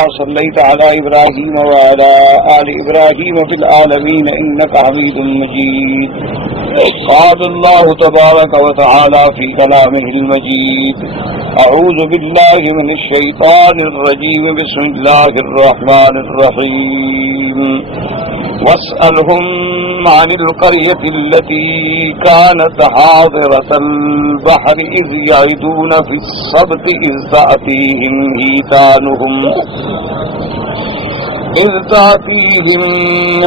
صليت على إبراهيم وعلى آل إبراهيم في العالمين إنك حميد مجيد. قال الله تبارك وتعالى في كلامه المجيد: أعوذ بالله من الشيطان الرجيم. بسم الله الرحمن الرحيم. واسألهم عن القرية التي كانت حاضرة البحر إذ يعدون في السبت إذ تأتيهم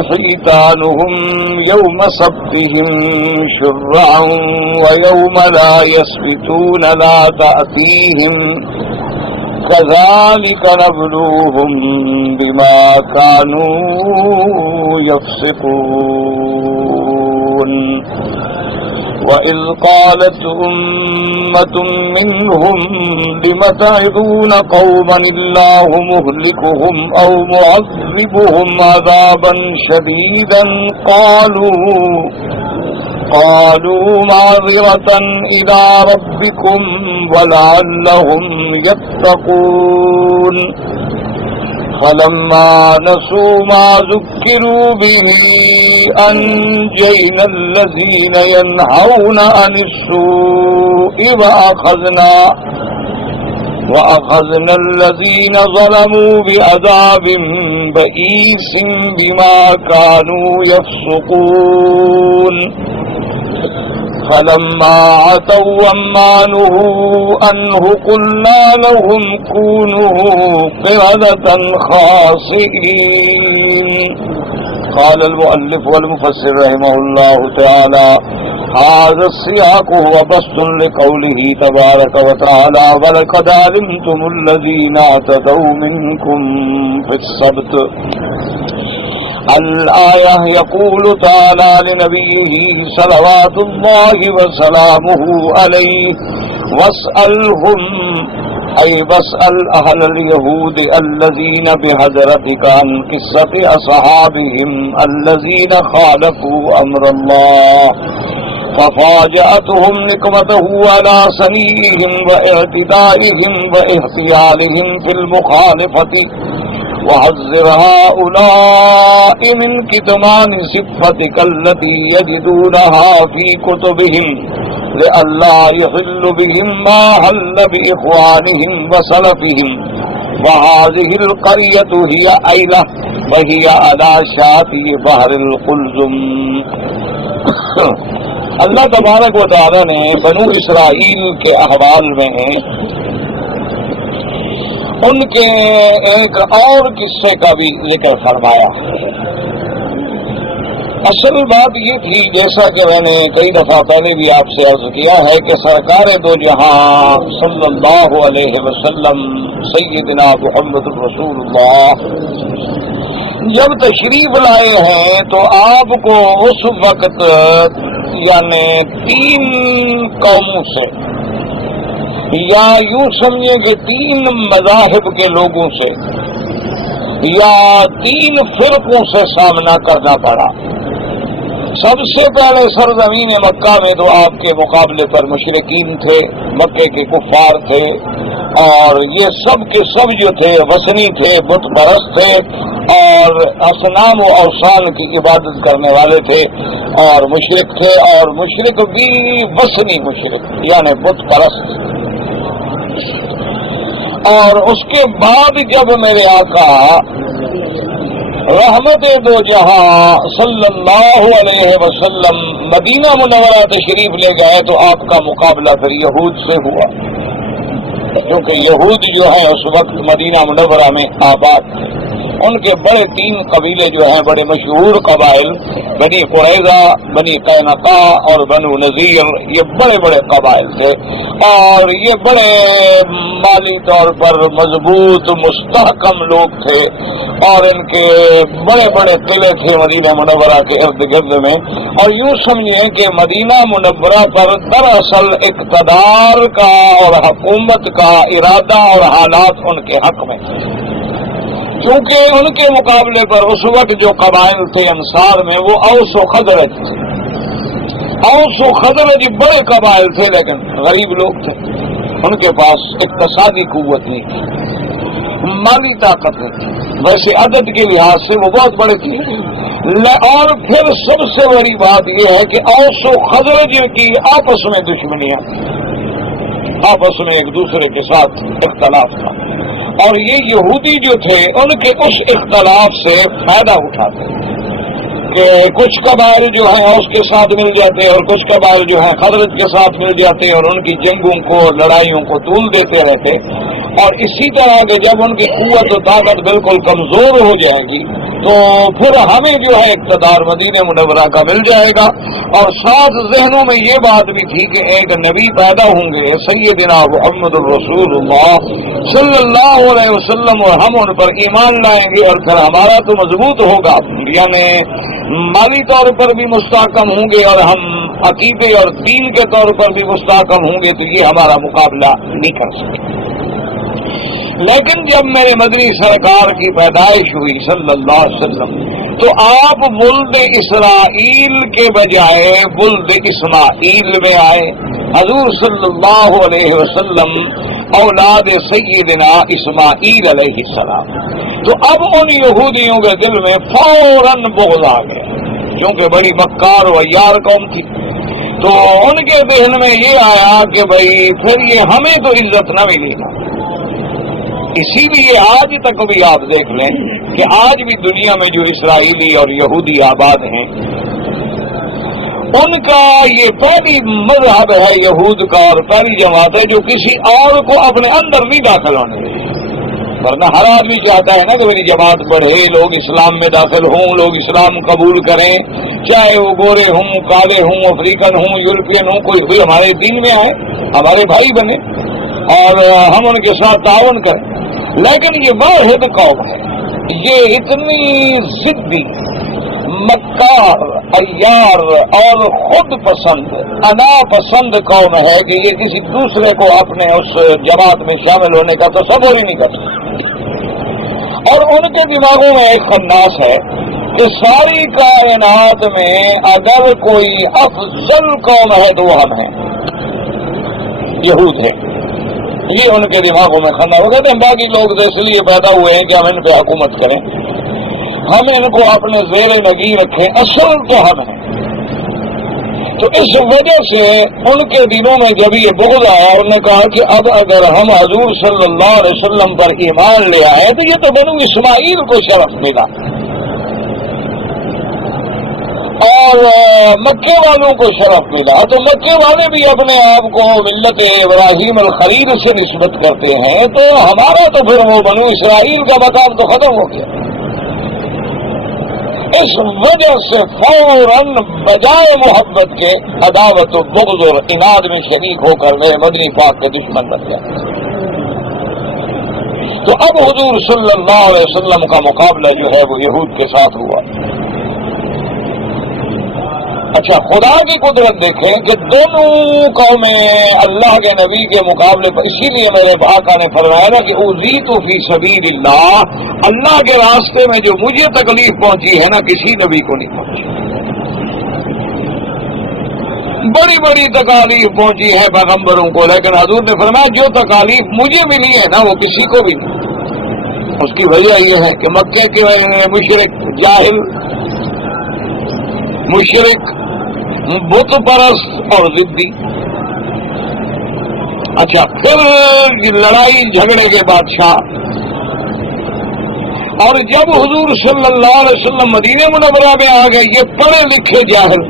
حيتانهم يوم سبتهم شرعا ويوم لا يسبتون لا تأتيهم كذلك نبلوهم بما كانوا يفسقون. وإذ قالت أمة منهم لم تعظون قوما الله مهلكهم أو معذبهم عذابا شديدا قالوا معذرة إلى ربكم ولعلهم يتقون. فلما نسوا ما ذكروا به أنجينا الذين ينهون عن السوء وأخذنا الذين ظلموا بعذاب بئيس بما كانوا يفسقون. فلما عتوا عما نهوا عنه قلنا لهم كونوا قردة خاسئين. قال المؤلف والمفسر رحمه الله تعالى: هذا السياق هو بسط لقوله تبارك وتعالى: ولقد علمتم الذين اعتدوا منكم في السبت. الآية يقول تعالى لنبيه صلوات الله وسلامه عليه: واسألهم، أي بسأل أهل اليهود الذين بحضرتك عن قصة أصحابهم الذين خالفوا أمر الله ففاجأتهم نقمته على سنيهم واعتدائهم واحتيالهم في المخالفة. وحذر هؤلاء من كتمان صفتك التي يجدونها في كتبهم لئلا يحل بهم ما حل بإخوانهم وسلفهم. وهذه القرية هي أيلة وهي على شاطئ بحر القلزم. اللہ تبارک و تعالی نے بنو اسرائیل کے احوال میں ان کے ایک اور قصے کا بھی ذکر فرمایا. اصل بات یہ تھی، جیسا کہ میں نے کئی دفعہ پہلے بھی آپ سے عرض کیا ہے، کہ سرکار دو جہاں صلی اللہ علیہ وسلم سیدنا محمد رسول اللہ جب تشریف لائے ہیں تو آپ کو اس وقت یعنی 3 قوموں سے، یا یوں سمجھیں کہ 3 مذاہب کے لوگوں سے یا 3 فرقوں سے سامنا کرنا پڑا. سب سے پہلے سرزمین مکہ میں تو آپ کے مقابلے پر مشرکین تھے، مکے کے کفار تھے، اور یہ سب کے سب جو تھے وثنی تھے، بت پرست تھے، اور اصنام و اوثان کی عبادت کرنے والے تھے اور مشرک تھے، اور مشرک بھی وثنی مشرک یعنی بت پرست. اور اس کے بعد جب میرے آقا رحمت دو جہاں صلی اللہ علیہ وسلم مدینہ منورہ تشریف لے گئے تو آپ کا مقابلہ پھر یہود سے ہوا، کیونکہ یہود جو ہیں اس وقت مدینہ منورہ میں آباد تھے. ان کے بڑے 3 قبیلے جو ہیں بڑے مشہور قبائل، بنی قریظہ، بنی قینقاع اور بنو نذیر، یہ بڑے بڑے قبائل تھے، اور یہ بڑے مالی طور پر مضبوط مستحکم لوگ تھے، اور ان کے بڑے بڑے قلعے تھے مدینہ منورہ کے ارد گرد میں. اور یوں سمجھیں کہ مدینہ منورہ پر دراصل اقتدار کا اور حکومت کا ارادہ اور حالات ان کے حق میں تھے، کیونکہ ان کے مقابلے پر اس وقت جو قبائل تھے انصار میں وہ اوس و خزرج تھے. اوس و خزرج بڑے قبائل تھے لیکن غریب لوگ تھے. ان کے پاس اقتصادی قوت نہیں تھی، مالی طاقت نہیں تھی، ویسے عدد کے لحاظ سے وہ بہت بڑے تھے۔ اور پھر سب سے بڑی بات یہ ہے کہ اوس و خزرج کی آپس میں دشمنیاں، آپس میں ایک دوسرے کے ساتھ اختلاف تھا، اور یہ یہودی جو تھے ان کے اس اختلاف سے فائدہ اٹھاتے کہ کچھ قبائل جو ہیں اوس کے ساتھ مل جاتے اور کچھ قبائل جو ہیں خزرج کے ساتھ مل جاتے اور ان کی جنگوں کو لڑائیوں کو طول دیتے رہتے، اور اسی طرح کہ جب ان کی قوت و طاقت بالکل کمزور ہو جائے گی تو پھر ہمیں جو ہے اقتدار مدینہ منورہ کا مل جائے گا۔ اور ساتھ ذہنوں میں یہ بات بھی تھی کہ ایک نبی پیدا ہوں گے سیدنا محمد الرسول اللہ صلی اللہ علیہ وسلم، اور ہم ان پر ایمان لائیں گے اور پھر ہمارا تو مضبوط ہوگا، یعنی مالی طور پر بھی مستحکم ہوں گے اور ہم عقیدے اور دین کے طور پر بھی مستحکم ہوں گے، تو یہ ہمارا مقابلہ نہیں کر سکے۔ لیکن جب میرے مدنی سرکار کی پیدائش ہوئی صلی اللہ علیہ وسلم تو آپ ولد اسرائیل کے بجائے ولد اسماعیل میں آئے۔ حضور صلی اللہ علیہ وسلم اولاد سیدنا اسماعیل علیہ السلام، تو اب ان یہودیوں کے دل میں فوراً بغض آ گیا، کیونکہ بڑی مکار و عیار قوم تھی، تو ان کے ذہن میں یہ آیا کہ بھئی پھر یہ ہمیں تو عزت نہ ملے گا۔ اسی لیے آج تک بھی آپ دیکھ لیں کہ آج بھی دنیا میں جو اسرائیلی اور یہودی آباد ہیں ان کا یہ پہلی مذہب ہے یہود کا، اور پہلی جماعت ہے جو کسی اور کو اپنے اندر نہیں داخل ہونے دے، ورنہ ہر آدمی چاہتا ہے نا کہ میری جماعت بڑھے، لوگ اسلام میں داخل ہوں، لوگ اسلام قبول کریں، چاہے وہ گورے ہوں، کالے ہوں، افریقن ہوں، یورپین ہوں، کوئی بھی ہمارے دین میں آئے، ہمارے بھائی بنے اور ہم ان کے ساتھ تعاون کریں۔ لیکن یہ واحد قوم ہے، یہ اتنی ضدی، مکار، عیار اور خود پسند، انا پسند قوم ہے کہ یہ کسی دوسرے کو اپنے اس جماعت میں شامل ہونے کا تصور ہی نہیں کر سکتے۔ اور ان کے دماغوں میں ایک خناس ہے کہ ساری کائنات میں اگر کوئی افضل قوم ہے تو وہ ہم ہیں، یہود ہے۔ یہ ان کے دماغوں میں کھانا ہو کہتے ہیں باقی لوگ تو اس لیے پیدا ہوئے ہیں کہ ہم ان پہ حکومت کریں، ہم ان کو اپنے زیر نگی رکھیں، اصل تو ہم ہیں۔ تو اس وجہ سے ان کے دلوں میں جب یہ بغض آیا، انہوں نے کہا کہ اب اگر ہم حضور صلی اللہ علیہ وسلم پر ایمان لے آئے تو یہ تو بنو اسماعیل کو شرف ملا، اور مکے والوں کو شرف ملا، تو مکے والے بھی اپنے آپ کو ملت ابراہیم الخلیل سے نسبت کرتے ہیں، تو ہمارا تو پھر وہ بنو اسرائیل کا مقام تو ختم ہو گیا۔ اس وجہ سے فوراً بجائے محبت کے عداوت و بغض اور عناد میں شریک ہو کر میرے مدنی پاک کے دشمن بن گئے۔ تو اب حضور صلی اللہ علیہ وسلم کا مقابلہ جو ہے وہ یہود کے ساتھ ہوا۔ اچھا، خدا کی قدرت دیکھیں کہ دونوں قومیں اللہ کے نبی کے مقابلے پر، اسی لیے میرے بھاکا نے فرمایا نا کہ اوذیت فی سبیل اللہ، اللہ کے راستے میں جو مجھے تکلیف پہنچی ہے نا کسی نبی کو نہیں پہنچی۔ بڑی بڑی تکالیف پہنچی ہے پیغمبروں کو، لیکن حضور نے فرمایا جو تکالیف مجھے ملی ہے نا وہ کسی کو بھی نہیں۔ اس کی وجہ یہ ہے کہ مکے کے مشرک، جاہل، مشرک، بت پرست اور ضدی۔ اچھا، پھر لڑائی جھگڑے کے بادشاہ، اور جب حضور صلی اللہ علیہ وسلم مدینہ منورہ میں آ گئے، یہ پڑھے لکھے جاہل،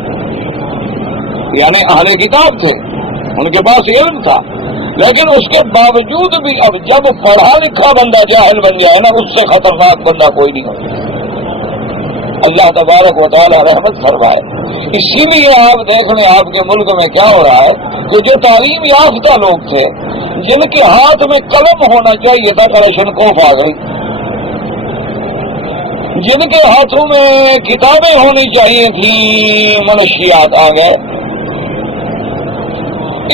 یعنی اہل کتاب تھے، ان کے پاس علم تھا، لیکن اس کے باوجود بھی اب جب پڑھا لکھا بندہ جاہل بن جائے نا، اس سے خطرناک بندہ کوئی نہیں ہوتا۔ اللہ تبارک و تعالی رحمت فرمائے۔ اسی لیے آپ دیکھ لیں آپ کے ملک میں کیا ہو رہا ہے کہ جو تعلیم یافتہ لوگ تھے، جن کے ہاتھ میں قلم ہونا چاہیے تھا، کلاشنکوف آ گئی، جن کے ہاتھوں میں کتابیں ہونی چاہیے تھیں، منشیات آ گئے۔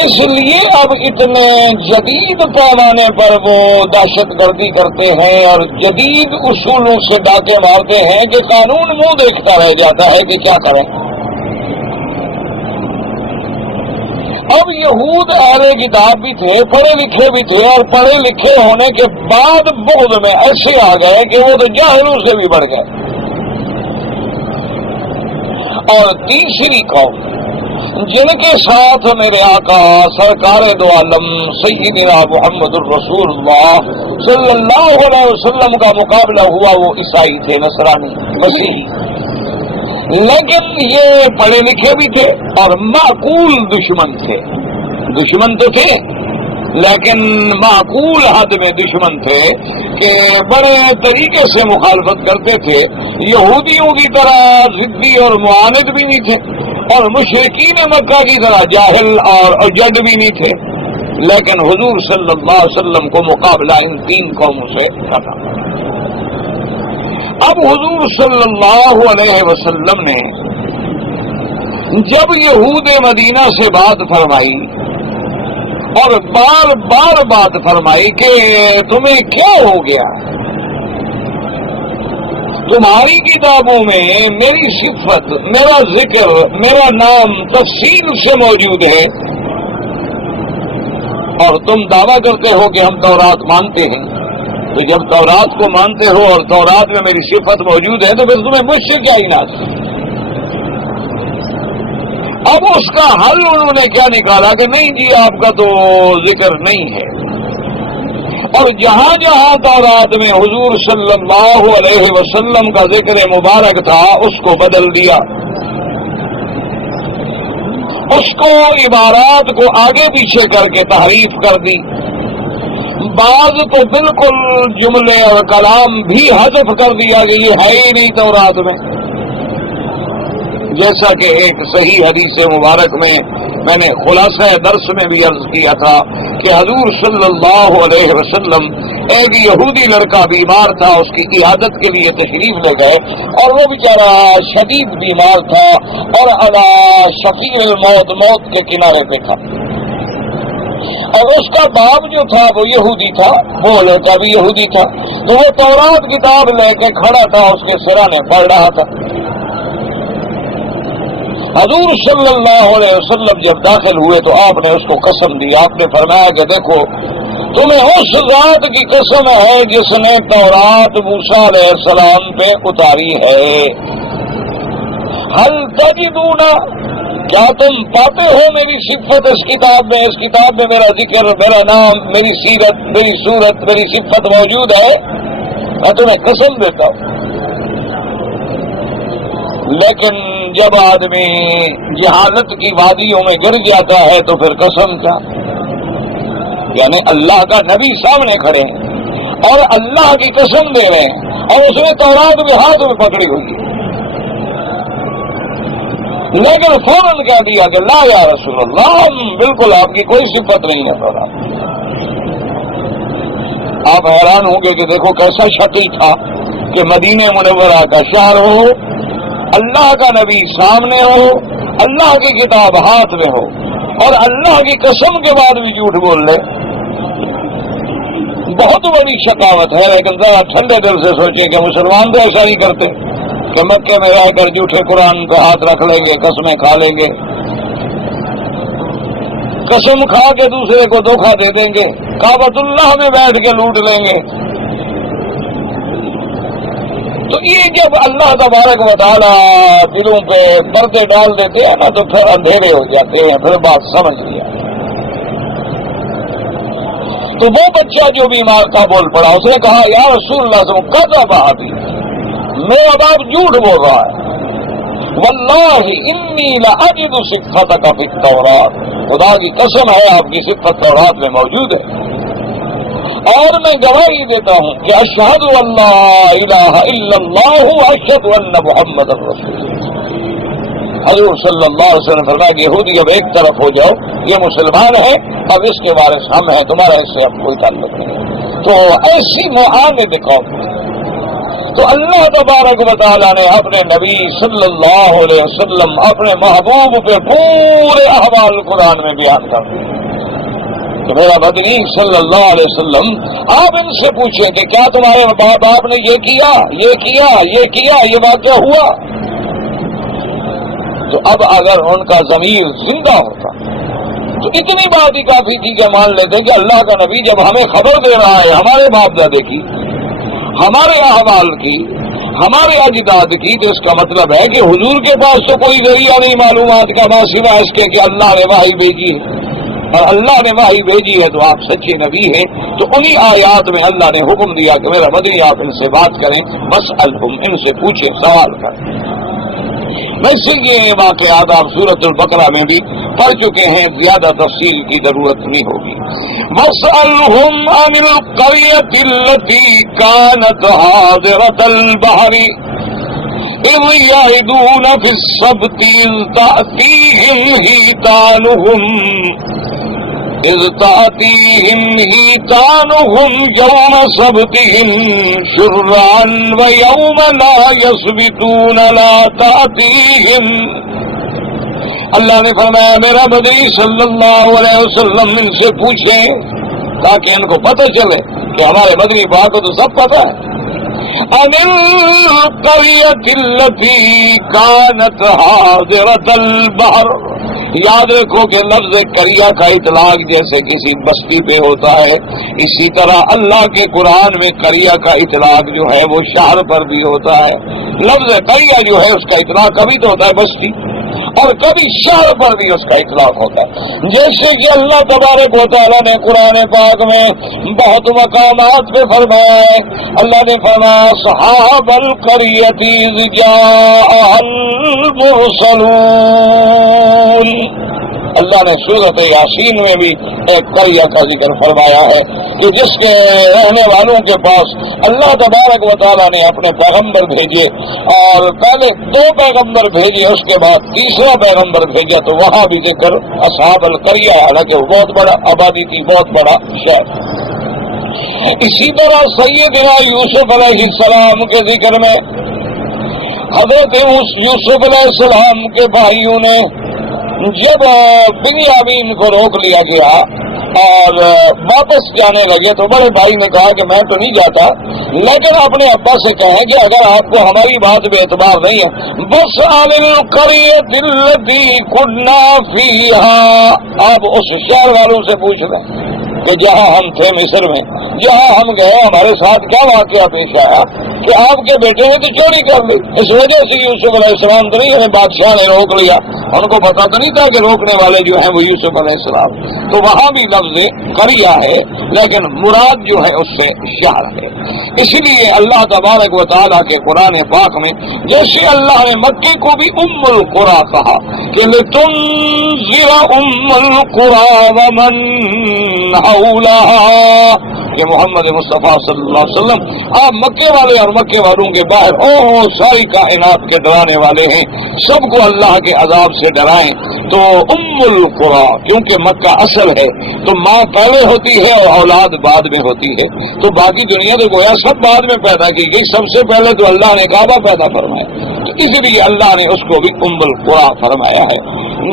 اس لیے اب اتنے جدید پیمانے پر وہ دہشت گردی کرتے ہیں اور جدید اصولوں سے ڈاکے مارتے ہیں کہ قانون منہ دیکھتا رہ جاتا ہے کہ کیا کریں۔ اب یہود اہل کتاب بھی تھے، پڑھے لکھے بھی تھے، اور پڑھے لکھے ہونے کے بعد بغض میں ایسے آ گئے کہ وہ تو جاہلوں سے بھی بڑھ گئے۔ اور تیسری قوم جن کے ساتھ میرے آقا سرکار دو عالم سیدنا محمد الرسول اللہ صلی اللہ علیہ وسلم کا مقابلہ ہوا، وہ عیسائی تھے، نصرانی، مسیحی، لیکن یہ پڑھے لکھے بھی تھے اور معقول دشمن تھے۔ دشمن تو تھے لیکن معقول حد میں دشمن تھے کہ بڑے طریقے سے مخالفت کرتے تھے، یہودیوں کی طرح ضدی اور معاند بھی نہیں تھے، اور مشرکین مکہ کی طرح جاہل اور جڈ بھی نہیں تھے، لیکن حضور صلی اللہ علیہ وسلم کو مقابلہ ان تین قوموں سے کرنا۔ اب حضور صلی اللہ علیہ وسلم نے جب یہود مدینہ سے بات فرمائی اور بار بار بات فرمائی کہ تمہیں کیا ہو گیا، تمہاری کتابوں میں میری صفت، میرا ذکر، میرا نام تفصیل سے موجود ہے، اور تم دعویٰ کرتے ہو کہ ہم تورات مانتے ہیں، تو جب تورات کو مانتے ہو اور تورات میں میری صفت موجود ہے تو پھر تمہیں مجھ سے کیا اناج؟ اب اس کا حل انہوں نے کیا نکالا کہ نہیں جی آپ کا تو ذکر نہیں ہے، اور جہاں جہاں تورات میں حضور صلی اللہ علیہ وسلم کا ذکر مبارک تھا اس کو بدل دیا، اس کو عبارات کو آگے پیچھے کر کے تحریف کر دی، بعض تو بالکل جملے اور کلام بھی حذف کر دیا کہ یہ ہے ہی نہیں تورات میں۔ جیسا کہ ایک صحیح حدیث مبارک میں نے خلاصہ درس میں بھی عرض کیا تھا کہ حضور صلی اللہ علیہ وسلم ایک یہودی لڑکا بیمار تھا، اس کی عیادت کے لیے تشریف لے گئے، اور وہ بیچارہ شدید بیمار تھا اور علی شفیع الموت، موت کے کنارے پہ تھا، اور اس کا باپ جو تھا وہ یہودی تھا، وہ لڑکا بھی یہودی تھا، تو وہ تورات کتاب لے کے کھڑا تھا، اس کے سرانے پڑھ رہا تھا۔ حضور صلی اللہ علیہ وسلم جب داخل ہوئے تو آپ نے اس کو قسم دی، آپ نے فرمایا کہ دیکھو تمہیں اس ذات کی قسم ہے جس نے تورات موسیٰ علیہ السلام پہ اتاری ہے، حل تجدون، کیا تم پاتے ہو میری صفت اس کتاب میں میرا ذکر، میرا نام، میری سیرت، میری صورت، میری صفت موجود ہے؟ میں تمہیں قسم دیتا ہوں۔ لیکن جب آدمی جہالت کی وادیوں میں گر جاتا ہے تو پھر قسم کیا؟ یعنی اللہ کا نبی سامنے کھڑے ہیں اور اللہ کی قسم دے رہے ہیں، اور اس نے تورات بھی ہاتھ میں پکڑی ہوئی ہے، لیکن فوراً کہہ دیا کہ لا یا رسول اللہ، بالکل آپ کی کوئی صفت نہیں ہے تورات۔ آپ حیران ہوں گے کہ دیکھو کیسا شکل تھا کہ مدینہ منورہ کا شہر ہو، اللہ کا نبی سامنے ہو، اللہ کی کتاب ہاتھ میں ہو، اور اللہ کی قسم کے بعد بھی جھوٹ بول لے، بہت بڑی شقاوت ہے۔ لیکن ذرا ٹھنڈے دل سے سوچیں کہ مسلمان تو ایسا ہی کرتے کہ مکے میں رہ کر جھوٹے قرآن پہ ہاتھ رکھ لیں گے، قسمیں کھا لیں گے، قسم کھا کے دوسرے کو دھوکہ دے دیں گے، کعبۃ اللہ میں بیٹھ کے لوٹ لیں گے۔ تو یہ جب اللہ تبارک و تعالیٰ دلوں پہ پردے ڈال دیتے ہیں نا تو پھر اندھیرے ہو جاتے ہیں، پھر بات سمجھ لیا۔ تو وہ بچہ جو بیمار تھا بول پڑا، اس نے کہا یا رسول اللہ صلی اللہ علیہ وسلم کذب ابی، میرا باپ جھوٹ بول رہا ہے، واللہ انی لاجد صفتک فی التوراۃ، خدا کی قسم ہے آپ کی صفت تورات میں موجود ہے، اور میں گواہی دیتا ہوں کہ اشہد ان لا الہ الا اللہ واشہد ان محمد رسول اللہ۔ حضور صلی اللہ علیہ وسلم فرمایا کہ یہودی اب ایک طرف ہو جاؤ، یہ مسلمان ہے، اب اس کے وارث ہم ہیں، تمہارا اس سے اب کوئی تعلق نہیں۔ تو ایسی معاند قوم، تو اللہ تبارک و تعالیٰ نے اپنے نبی صلی اللہ علیہ وسلم، اپنے محبوب پہ پورے احوال قرآن میں بیان کر دیے کہ میرا بدنی صلی اللہ علیہ وسلم، آپ ان سے پوچھیں کہ کیا تمہارے باپ نے یہ کیا، یہ کیا، یہ کیا، یہ واقعہ ہوا؟ تو اب اگر ان کا ضمیر زندہ ہوتا تو اتنی بات ہی کافی تھی کہ مان لیتے کہ اللہ کا نبی جب ہمیں خبر دے رہا ہے ہمارے باپ دادے کی، ہمارے احوال کی، ہمارے اجداد کی، تو اس کا مطلب ہے کہ حضور کے پاس تو کوئی ذریعہ نہیں معلومات کا سوا اس کے کہ اللہ نے وحی بھیجی ہے، اور اللہ نے وحی بھیجی ہے تو آپ سچے نبی ہیں۔ تو انہی آیات میں اللہ نے حکم دیا کہ میرا مدنی آپ ان سے بات کریں، بس الحم، ان سے پوچھیں، سوال کریں۔ ویسے یہ واقعات آپ سورۃ البقرہ میں بھی پڑھ چکے ہیں، زیادہ تفصیل کی ضرورت نہیں ہوگی۔ وَاسْأَلْهُمْ عَنِ الْقَرْيَةِ الَّتِي كَانَتْ حَاضِرَةَ الْبَحْرِ إِذْ يَعِدُونَ فِي السَّبْتِ إِذْ تَأْتِيهِمْ حِيتَانُهُمْ يَوْمَ سَبْتِهِمْ شُرَّعًا وَيَوْمَ لَا يَسْبِتُونَ لَا تَأْتِيهِمْ۔ اللہ نے فرمایا میرا مدنی صلی اللہ علیہ وسلم ان سے پوچھیں تاکہ ان کو پتہ چلے کہ ہمارے مدنی پاک کو تو سب پتہ ہے۔ عن القریۃ التی کانت حاضرۃ البحر، یاد رکھو کہ لفظ قریہ کا اطلاق جیسے کسی بستی پہ ہوتا ہے، اسی طرح اللہ کے قرآن میں قریہ کا اطلاق جو ہے وہ شہر پر بھی ہوتا ہے۔ لفظ قریہ جو ہے اس کا اطلاق کبھی تو ہوتا ہے بستی، اور کبھی شہر پر بھی اس کا اطلاق ہوتا ہے۔ جیسے کہ اللہ تبارک و تعالیٰ نے قرآن پاک میں بہت مقامات پہ فرمایا ہے، اللہ نے فرمایا صحاب القریۃ اذ جاءها المرسلون۔ اللہ نے سورۃ یاسین میں بھی ایک قریہ کا ذکر فرمایا ہے کہ جس کے رہنے والوں کے پاس اللہ تبارک و تعالیٰ نے اپنے پیغمبر بھیجے، اور پہلے 2 پیغمبر بھیجے، اس کے بعد تیسرا پیغمبر بھیجا، تو وہاں بھی ذکر اصحاب القریہ، حالانکہ وہ بہت بڑا آبادی تھی، بہت بڑا شہر۔ اسی طرح سیدنا یوسف علیہ السلام کے ذکر میں حضرت یوسف علیہ السلام کے بھائیوں نے جب بنیامین کو روک لیا گیا اور واپس جانے لگے تو بڑے بھائی نے کہا کہ میں تو نہیں جاتا، لیکن اپنے ابا سے کہیں کہ اگر آپ کو ہماری بات بے اعتبار نہیں ہے، بس عن القریۃ التی کنا فیہا، آپ اس شہر والوں سے پوچھ لیں کہ جہاں ہم تھے مصر میں، جہاں ہم گئے ہمارے ساتھ کیا واقعہ پیش آیا کہ آپ کے بیٹے نے تو چوری کر لی، اس وجہ سے یوسف علیہ السلام تو نہیں، بادشاہ نے روک لیا، ان کو پتا تو نہیں تھا کہ روکنے والے جو ہیں وہ یوسف علیہ السلام۔ تو وہاں بھی لفظ قریہ ہے لیکن مراد جو ہے اس سے شہر ہے۔ اسی لیے اللہ تبارک و تعالیٰ کے قرآن پاک میں جیسے اللہ نے مکے کو بھی ام القریٰ کہا کہ لتنذر ام القریٰ ومن حولہا، کہ محمد مصطفیٰ صلی اللہ علیہ وسلم آپ مکے والے اور مکے والوں کے باہر ساری کائنات کے ڈرانے والے ہیں، سب کو اللہ کے عذاب سے ڈرائیں۔ تو ام القریٰ کیونکہ مکہ اصل ہے تو ماں پہلے ہوتی ہے اور اولاد بعد میں ہوتی ہے، تو باقی دنیا تو گویا سب بعد میں پیدا کی گئی، سب سے پہلے تو اللہ نے کعبہ پیدا فرمایا، تو اس لیے اللہ نے اس کو بھی ام القریٰ فرمایا ہے۔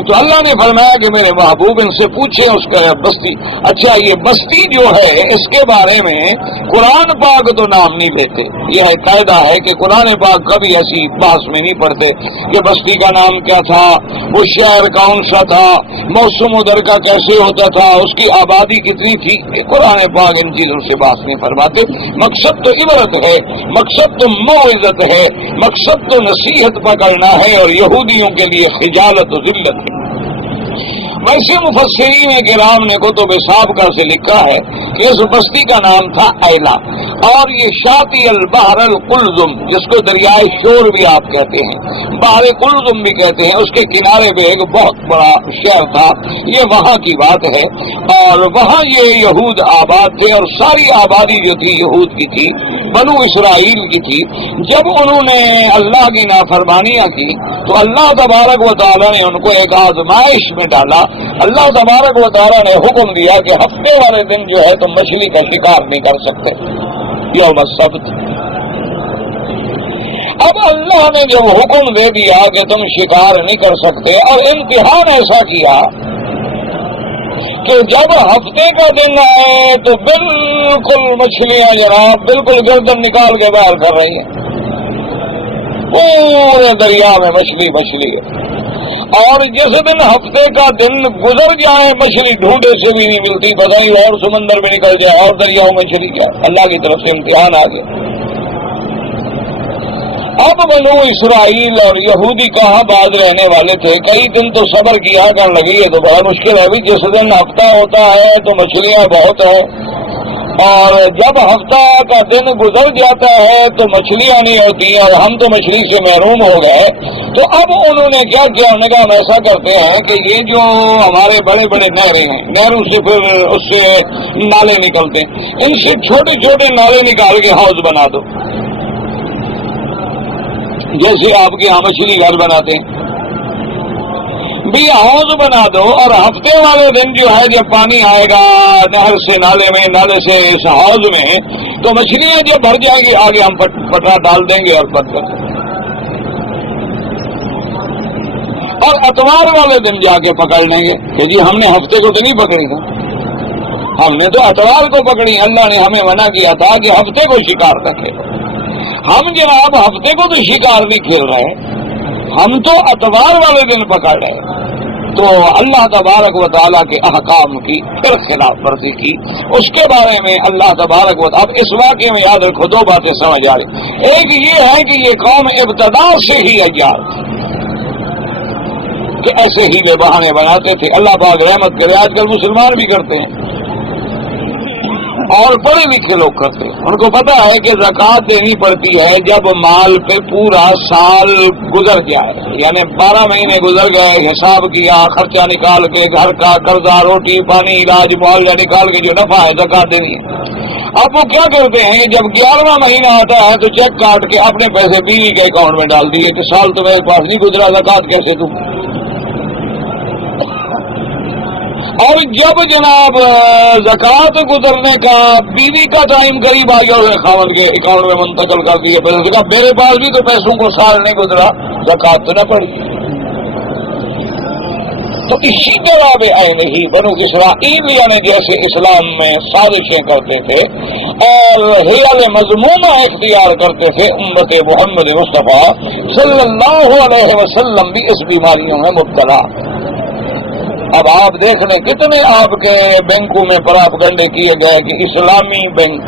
تو اللہ نے فرمایا کہ میرے محبوب ان سے پوچھیں اس کا بستی۔ اچھا یہ بستی جو ہے اس کے بارے میں قرآن پاک تو نام نہیں لیتے، یہ قاعدہ ہے کہ قرآن پاک کبھی ایسی بحث میں نہیں پڑھتے کہ بستی کا نام کیا تھا، وہ شہر کون سا تھا، موسم ادھر کا کیسے ہوتا تھا، اس کی آبادی کتنی تھی، قرآن پاک ان چیزوں سے بحث نہیں فرماتے۔ مقصد تو عبرت ہے، مقصد تو موعظت ہے، مقصد تو نصیحت پکڑنا ہے، اور یہودیوں کے لیے خجالت و ذلت ہے۔ ویسے مفسرین کرام نے کتب سابقہ سے لکھا ہے کہ اس بستی کا نام تھا ایلا، اور یہ شاطئ البحر القلزم، جس کو دریائے شور بھی آپ کہتے ہیں، بحر قلزم بھی کہتے ہیں، اس کے کنارے پہ ایک بہت بڑا شہر تھا، یہ وہاں کی بات ہے، اور وہاں یہ یہود آباد تھے، اور ساری آبادی جو تھی یہود کی تھی، بنو اسرائیل کی تھی۔ جب انہوں نے اللہ کی نافرمانیاں کی تو اللہ تبارک و تعالیٰ نے ان کو ایک آزمائش میں ڈالا۔ اللہ تبارک و تعالیٰ نے حکم دیا کہ ہفتے والے دن جو ہے تم مچھلی کا شکار نہیں کر سکتے، یوم السبت۔ اب اللہ نے جب حکم دے دیا کہ تم شکار نہیں کر سکتے، اور امتحان ایسا کیا کہ جب ہفتے کا دن آئے تو بالکل مچھلیاں جناب بالکل گردن نکال کے باہر کر رہی ہیں، پورے دریا میں مچھلی ہے، اور جس دن ہفتے کا دن گزر جائے مچھلی ڈھونڈے سے بھی نہیں ملتی، پتہ نہیں اور سمندر میں نکل جائے اور دریاؤں میں چلی جائے، اللہ کی طرف سے امتحان آ گیا۔ اب بنو اسرائیل اور یہودی کہاں بعد رہنے والے تھے، کئی دن تو صبر کیا کرنے لگی ہے تو بڑا مشکل ہے بھی، جس دن ہفتہ ہوتا ہے تو مچھلیاں بہت ہیں، اور جب ہفتہ کا دن گزر جاتا ہے تو مچھلیاں نہیں ہوتی اور ہم تو مچھلی سے محروم ہو گئے۔ تو اب انہوں نے کیا کیا، انہوں نے کہا ہم ایسا کرتے ہیں کہ یہ جو ہمارے بڑے بڑے نہریں ہیں، نہروں سے پھر اس سے نالے نکلتے ہیں، ان سے چھوٹے چھوٹے نالے نکال کے حوض بنا دو، جیسے آپ کے یہاں مچھلی گھر بناتے ہیں بھی، حوض بنا دو، اور ہفتے والے دن جو ہے جب پانی آئے گا نہر سے نالے میں، نالے سے اس حوض میں، تو مچھلیاں جب بھر جائے گی آگے ہم پٹا ڈال دیں گے اور پت کر دیں گے، اور اتوار والے دن جا کے پکڑ لیں گے کہ جی ہم نے ہفتے کو تو نہیں پکڑی تھا، ہم نے تو اتوار کو پکڑی، اللہ نے ہمیں منع کیا تھا کہ ہفتے کو شکار رکھے، ہم جناب ہفتے کو تو شکار نہیں کھیل رہے، ہم تو اتوار والے دن پکڑ رہے۔ تو اللہ تبارک و تعالیٰ کے احکام کی پھر خلاف ورزی کی، اس کے بارے میں اللہ تبارک و تعالیٰ، اب اس واقعے میں یاد رکھو دو باتیں سمجھ آ رہی، ایک یہ ہے کہ یہ قوم ابتدا سے ہی عیار تھی کہ ایسے ہیلے بہانے بناتے تھے، اللہ پاک رحمت کرے، آج کل مسلمان بھی کرتے ہیں اور پڑھے لکھے لوگ کرتے ہیں، ان کو پتا ہے کہ زکوٰۃ دینی پڑتی ہے جب مال پہ پورا سال گزر جائے، یعنی 12 مہینے گزر گئے، حساب کیا، خرچہ نکال کے، گھر کا قرضہ، روٹی پانی، علاج معالجہ نکال کے جو نفع ہے زکوٰۃ دینی ہے۔ اب وہ کیا کرتے ہیں، جب 11واں مہینہ آتا ہے تو چیک کاٹ کے اپنے پیسے بیوی کے اکاؤنٹ میں ڈال دیے کہ سال تو میرے پاس نہیں گزرا، زکوٰۃ کیسے دوں؟ اور جب جناب زکوٰۃ گزرنے کا بیوی کا ٹائم قریب آ گیا، اسے خاوند کے اکاؤنٹ میں منتقل کر دیے پیسے، کہا میرے پاس بھی تو پیسوں کو سال نہیں گزرا، زکوٰۃ تو نہ پڑی۔ تو اسی طرح بے عین ہی بنو اسرائیل یعنی جیسے اسلام میں سازشیں کرتے تھے اور حیل مذمومہ اختیار کرتے تھے، امت محمد مصطفیٰ صلی اللہ علیہ وسلم بھی اس بیماریوں میں مبتلا۔ اب آپ دیکھ لیں کتنے آپ کے بینکوں میں پراپگنڈے کیے گئے کہ اسلامی بینک،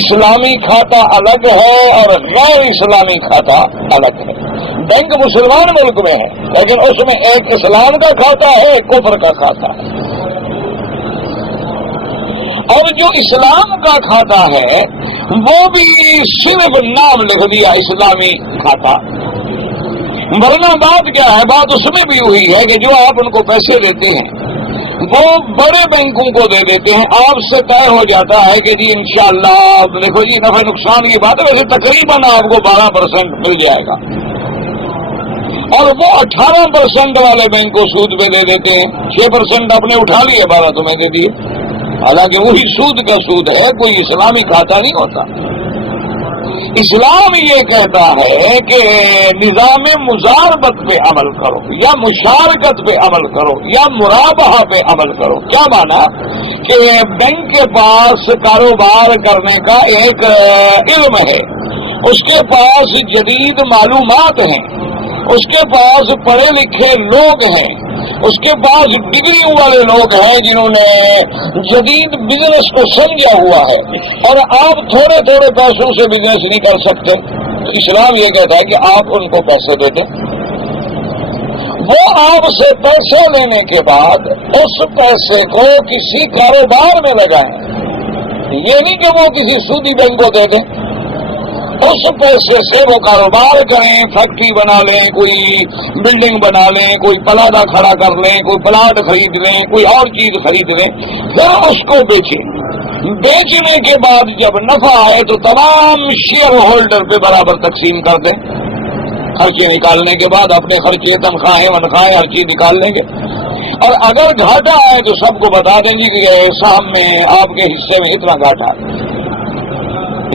اسلامی کھاتا الگ ہے اور غیر اسلامی کھاتا الگ ہے۔ بینک مسلمان ملک میں ہے لیکن اس میں ایک اسلام کا کھاتا ہے، ایک کفر کا کھاتا ہے، اور جو اسلام کا کھاتا ہے وہ بھی صرف نام لکھ دیا اسلامی کھاتا، ورنہ بات کیا ہے، بات اس میں بھی ہوئی ہے کہ جو آپ ان کو پیسے دیتے ہیں وہ بڑے بینکوں کو دے دیتے ہیں، آپ سے طے ہو جاتا ہے کہ جی انشاءاللہ دیکھو جی نفع نقصان کی بات ہے، ویسے تقریباً آپ کو 12% مل جائے گا، اور وہ 18% والے بینک کو سود پہ دے دیتے ہیں، 6% آپ نے اٹھا لیے، 12 تمہیں دے دیے، حالانکہ وہی سود کا سود ہے، کوئی اسلامی کھاتا نہیں ہوتا۔ اسلام یہ کہتا ہے کہ نظام مزاربت پہ عمل کرو یا مشارکت پہ عمل کرو یا مرابحہ پہ عمل کرو۔ کیا مانا کہ بینک کے پاس کاروبار کرنے کا ایک علم ہے، اس کے پاس جدید معلومات ہیں، اس کے پاس پڑھے لکھے لوگ ہیں، اس کے پاس ڈگریوں والے لوگ ہیں جنہوں نے جدید بزنس کو سمجھا ہوا ہے، اور آپ تھوڑے تھوڑے پیسوں سے بزنس نہیں کر سکتے۔ تو اسلام یہ کہتا ہے کہ آپ ان کو پیسے دے دیں، وہ آپ سے پیسے لینے کے بعد اس پیسے کو کسی کاروبار میں لگائیں، یہ نہیں کہ وہ کسی سودی بینک کو دے دیں، اس پیسے سے وہ کاروبار کریں، فیکٹری بنا لیں، کوئی بلڈنگ بنا لیں، کوئی پلادا کھڑا کر لیں، کوئی پلاٹ خرید لیں، کوئی اور چیز خرید لیں، پھر اس کو بیچیں، بیچنے کے بعد جب نفع آئے تو تمام شیئر ہولڈر پہ برابر تقسیم کر دیں، خرچے نکالنے کے بعد اپنے خرچے، تنخواہیں ونخواہیں ہر چیز نکال لیں گے، اور اگر گھاٹا آئے تو سب کو بتا دیں گے کہ سام میں آپ کے حصے میں اتنا گھاٹا ہے۔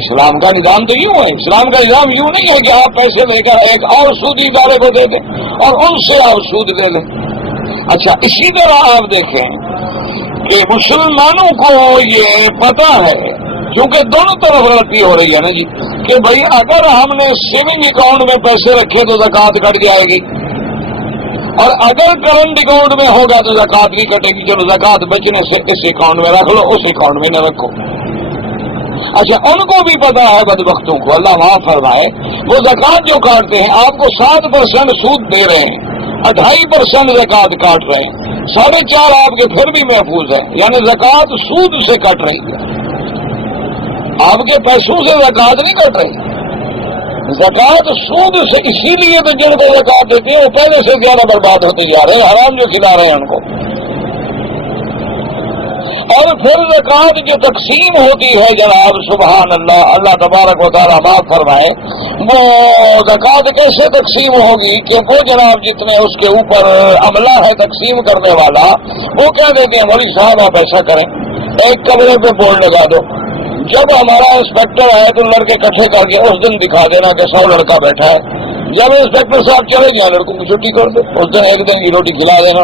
اسلام کا نظام تو یوں ہے، اسلام کا نظام یوں نہیں ہے کہ آپ پیسے لے کر ایک اور سودی ادارے کو دے دیں اور ان سے آپ سود لے لیں۔ اچھا، اسی طرح آپ دیکھیں کہ مسلمانوں کو یہ پتا ہے، کیونکہ دونوں طرف غلطی ہو رہی ہے نا جی، کہ بھائی اگر ہم نے سیونگ اکاؤنٹ میں پیسے رکھے تو زکوٰۃ کٹ جائے گی، اور اگر کرنٹ اکاؤنٹ میں ہوگا تو زکات نہیں کٹے گی، چلو زکات بچنے سے اس اکاؤنٹ میں رکھ لو، اس اکاؤنٹ میں نہ رکھو۔ اچھا ان کو بھی پتا ہے بدبختوں کو، اللہ معاف فرمائے، وہ زکات جو کاٹتے ہیں آپ کو 7% سود دے رہے ہیں، 2.5% زکات کاٹ رہے ہیں، 4.5 آپ کے پھر بھی محفوظ ہے، یعنی زکات سود سے کٹ رہی ہے، آپ کے پیسوں سے زکات نہیں کٹ رہی، زکات سود سے۔ اسی لیے تو جن کو زکات دیتی ہیں وہ پہلے سے زیادہ برباد ہوتے جا رہے ہیں، حرام جو کھلا رہے ہیں ان کو۔ اور پھر زکات جو تقسیم ہوتی ہے جناب، سبحان اللہ، اللہ تبارک و تعالیٰ معاف فرمائے، وہ زکات کیسے تقسیم ہوگی کہ وہ جناب جتنے اس کے اوپر عملہ ہے تقسیم کرنے والا، وہ کیا دیتے ہیں، مولوی صاحب آپ ایسا کریں، ایک کمرے پہ بورڈ لگا دو، جب ہمارا انسپیکٹر آئے تو لڑکے اکٹھے کر کے اس دن دکھا دینا کہ 100 لڑکا بیٹھا ہے، جب انسپیکٹر صاحب چلے گئے لڑکوں کی چھٹی کر دو، اس دن ایک دن کی روٹی کھلا دینا،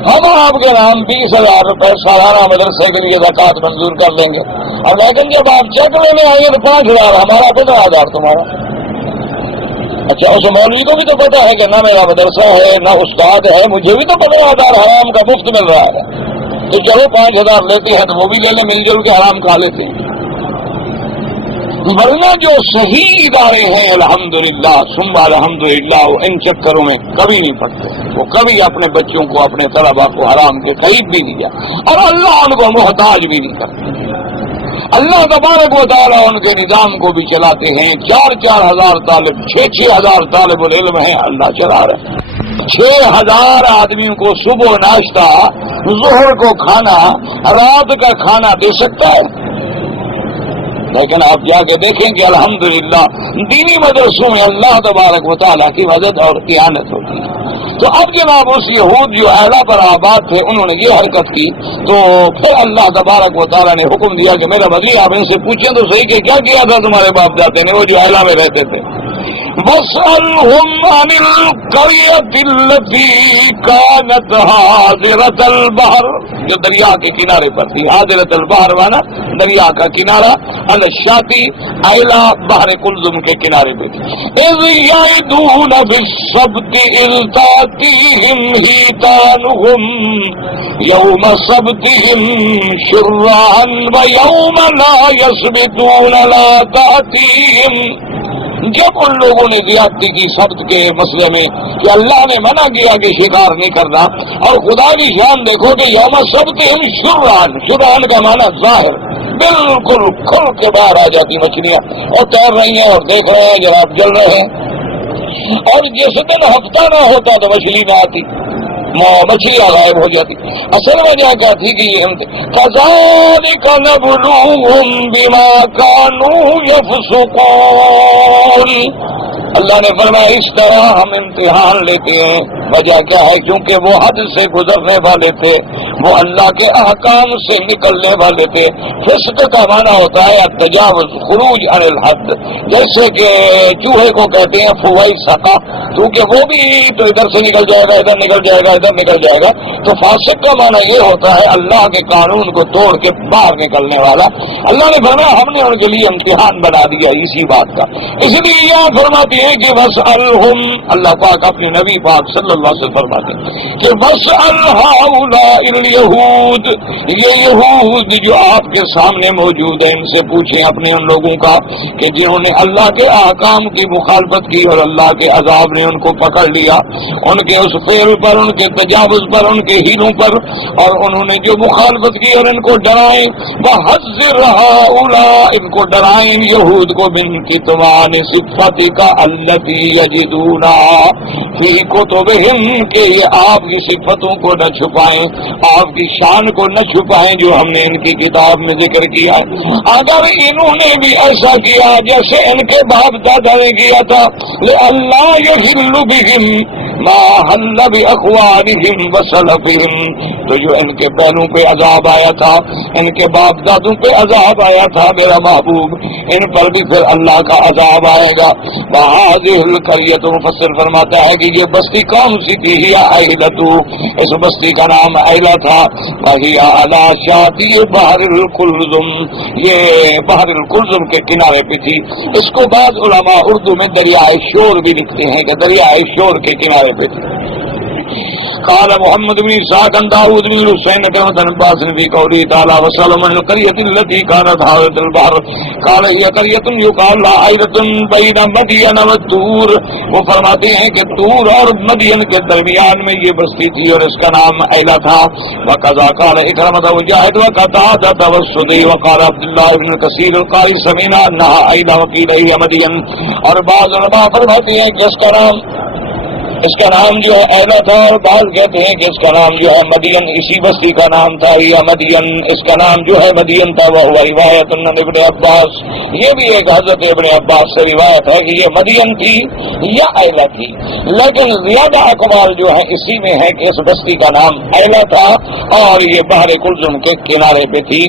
ہم آپ کے نام 20,000 روپے سالانہ مدرسے کے لیے زکات منظور کر لیں گے، اور لیکن جب آپ چیک لینے آئیں گے تو 5,000 ہمارا، 15,000 تمہارا۔ اچھا اس مولوی کو بھی تو پتا ہے کہ نہ میرا مدرسہ ہے نہ استاد ہے، مجھے بھی تو 15,000 حرام کا مفت مل رہا ہے، تو چلو 5,000 لیتے ہیں تو وہ بھی لے لیں، مل جل کے حرام کھا لیتے ہیں۔ ورنہ جو صحیح ادارے ہیں الحمدللہ ثم الحمدللہ، وہ ان چکروں میں کبھی نہیں پڑتے، وہ کبھی اپنے بچوں کو اپنے طلبا کو حرام کے قریب بھی نہیں جاتے، اور اللہ ان کو محتاج بھی نہیں کرتے۔ اللہ تبارک و تعالیٰ ان کے نظام کو بھی چلاتے ہیں، 4-4 ہزار طالب، 6-6 ہزار طالب العلم ہیں، اللہ چلا رہے ہیں، 6,000 آدمیوں کو صبح ناشتہ، ظہر کو کھانا، رات کا کھانا دے سکتا ہے۔ لیکن آپ جا کے دیکھیں کہ الحمدللہ دینی مدرسوں میں اللہ تبارک و تعالیٰ کی مدد اور اعانت ہوتی ہے۔ تو اب جناب اس یہود جو اعلیٰ پر آباد تھے انہوں نے یہ حرکت کی، تو پھر اللہ تبارک و تعالیٰ نے حکم دیا کہ میرا بدلی آپ ان سے پوچھیں تو صحیح کہ کیا کیا تھا تمہارے باپ دادا نے، وہ جو اعلیٰ میں رہتے تھے۔ وَاسْأَلْهُمْ عَنِ الْقَرْيَةِ الَّتِي كَانَتْ حَاضِرَةَ الْبَحْرِ، جو دریا کے کنارے پر تھی، حاضرۃ البحر مانا دریا کا کنارہ، الشاطی ایلا بحر کلزم کے کنارے پہ تھی۔ اذ یعدون بالسبت اذ تاتیہم حیتانہم یوم سبتہم شرعا ویوم لا یسبتون لا تاتیہم۔ جب ان لوگوں نے زیادتی کی سبت کے مسئلے میں کہ اللہ نے منع کیا کہ شکار نہیں کرنا، اور خدا کی شان دیکھو کہ یوم سبتہم شرعا، شرعا کا معنی ظاہر، بالکل کھل کے باہر آ جاتی مچھلیاں اور تیر رہی ہیں اور دیکھ رہے ہیں جناب جل رہے ہیں، اور جس دن ہفتہ نہ ہوتا تو مچھلی نہ آتی، مچھلیاں غائب ہو جاتی۔ اصل وجہ کیا تھی کہ یہ کذالک نبلوہم بما کانوا یفسقون، اللہ نے فرمایا اس طرح ہم امتحان لیتے ہیں، وجہ کیا ہے، کیونکہ وہ حد سے گزرنے والے تھے، وہ اللہ کے احکام سے نکلنے والے تھے۔ فسق کا معنی ہوتا ہے التجاوز، خروج عن الحد، جیسے کہ چوہے کو کہتے ہیں فوئی سقا، کیونکہ وہ بھی تو ادھر سے نکل جائے گا، ادھر نکل جائے گا، ادھر نکل جائے گا، تو فاسق کا معنی یہ ہوتا ہے اللہ کے قانون کو توڑ کے باہر نکلنے والا۔ اللہ نے فرمایا ہم نے ان کے لیے امتحان بنا دیا اسی بات کا، اس لیے یہاں فرماتی ہے کہ وَاسْأَلْهُمْ، اللہ پاک اپنے نبی پاک صلی اللہ علیہ وسلم فرماتے ہیں کہ وَاسْأَلْ هَؤُلَاءِ الْيَهُودِ، یہ یہود جو آپ کے سامنے موجود ہیں ان سے پوچھیں اپنے ان لوگوں کا کہ جنہوں نے اللہ کے احکام کی مخالفت کی اور اللہ کے عذاب نے ان کو پکڑ لیا، ان کے اس فعل پر، ان کے تجاوز پر، ان کے ہیلوں پر، اور انہوں نے جو مخالفت کی اور ان کو ڈرائیں، وَحَذِّرْ هَؤُلَاءِ، ان کو ڈرائیں یہود کو من کتمان صفاتک التی یجدونا فی کتبہم، کہ یہ آپ کی صفتوں کو نہ چھپائیں، آپ کی شان کو نہ چھپائیں جو ہم نے ان کی کتاب میں ذکر کیا ہے۔ اگر انہوں نے بھی ایسا کیا جیسے ان کے باپ دادا نے کیا تھا، لِأَلَّا يَحِلُّ بِهِمْ مَا حَلَّ بِأَخْوَانِهِمْ وَسَلَفِهِمْ، تو جو ان کے پہلوں پہ عذاب آیا تھا، ان کے باپ دادوں پہ عذاب آیا تھا میرا محبوب، ان پر بھی پھر اللہ کا عذاب آئے گا۔ وَهَٰذِهِ الْقَرْيَةُ، مفسر فرماتا ہے کہ یہ بستی کون سی تھی، ہی ایلۃ، اس بستی کا نام ایلا تھا، وَهِيَ عَلَىٰ شَاطِئِ بَحْرِ الْقُلْزُمِ، یہ بحر القلزم کے کنارے پہ تھی۔ اس کو بعض علماء اردو میں دریائے شور بھی لکھتے ہیں کہ دریائے شور کے کنارے پہ تھی۔ قال محمد بن اسحاق عن داود بن حسين عن عباس في قوله تعالى وسلم من القرية التي كانت حاضرة البحر قال هي قرية يقال لها عيرة بين مدين والطور. وہ فرماتے ہیں کہ طور اور مدین کے درمیان میں یہ بستی تھی اور اس کا نام ایلا تھا. وقضا قال اکرمۃ وجاہد وقتادہ والسدی وقال عبد الله بن كثير القاری سمعنا انها ایلا وقیل هي مدین. اور بعض علماء فرماتے ہیں کہ اس کا نام جو ہے ایلا تھا اور بعض کہتے ہیں کہ اس کا نام جو ہے مدین، اسی بستی کا نام تھا یا مدین، اس کا نام جو ہے مدین تھا. وہ ہوا روایت ابن عباس، یہ بھی ایک حضرت ابن عباس سے روایت ہے کہ یہ مدین تھی یا ایلا تھی، لیکن زیادہ اقوال جو ہے اسی میں ہے کہ اس بستی کا نام ایلا تھا اور یہ بحر کلثم کے کنارے پہ تھی.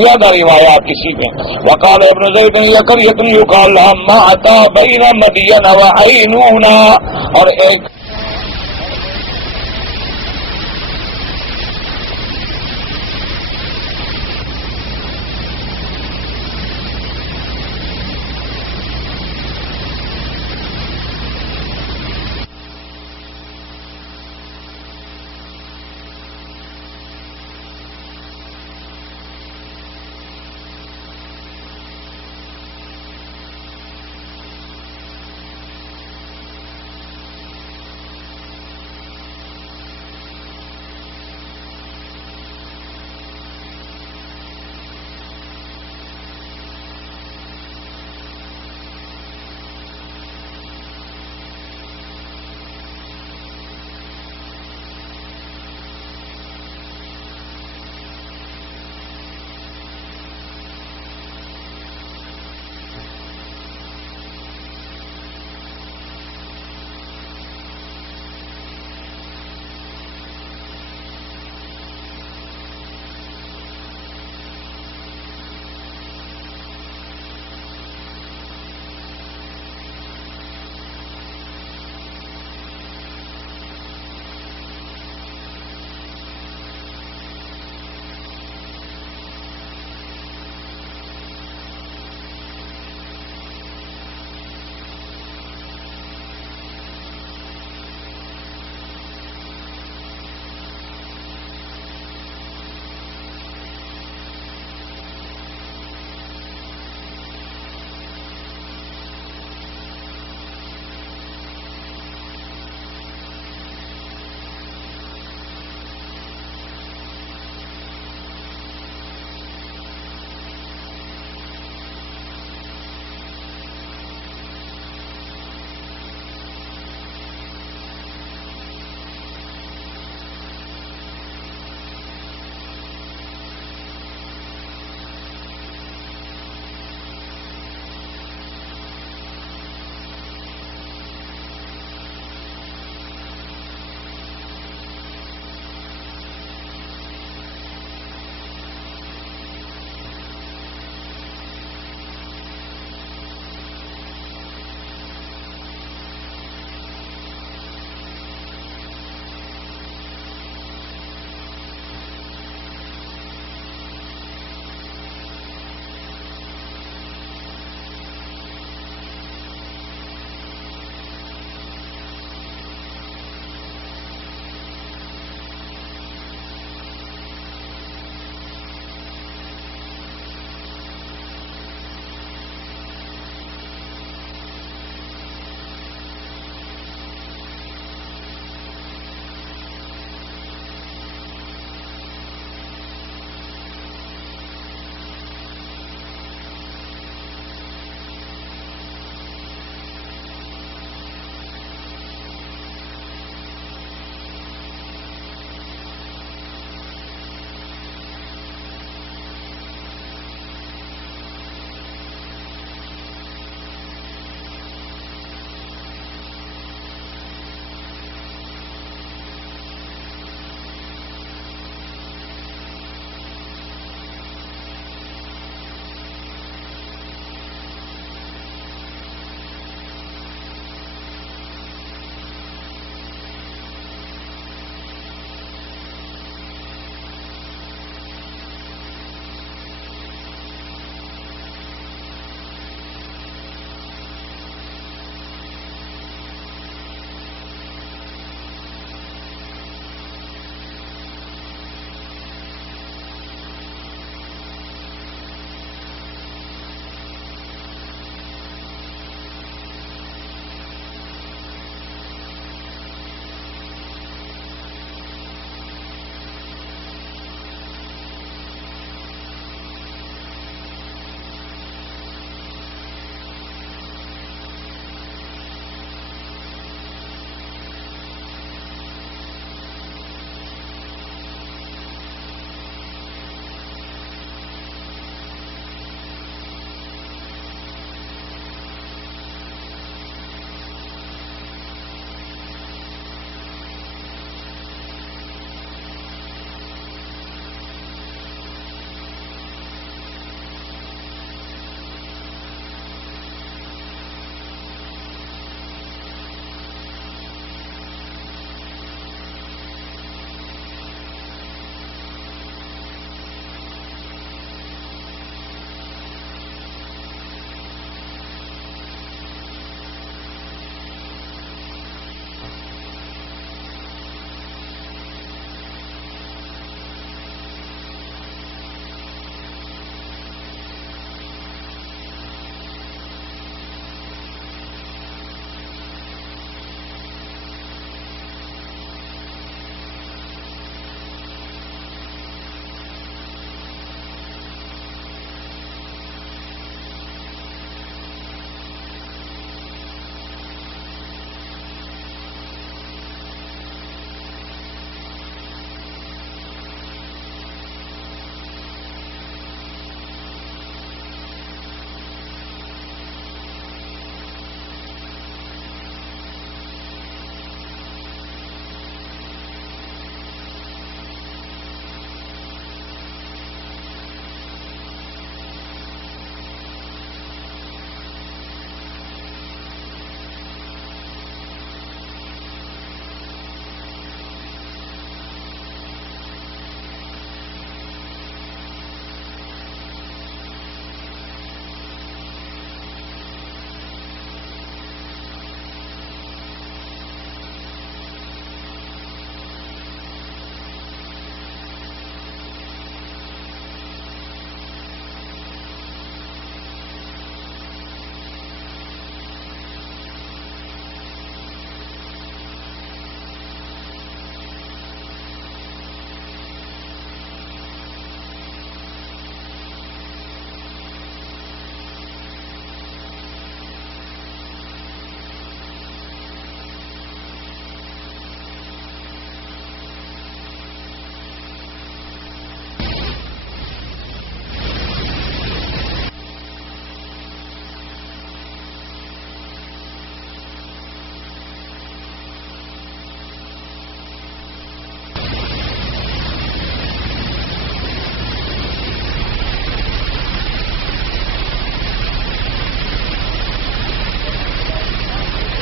زیادہ روایات اسی میں. وقال ابن زید قریۃ یقال لها معتا بین مدین وعینونا. اور ایک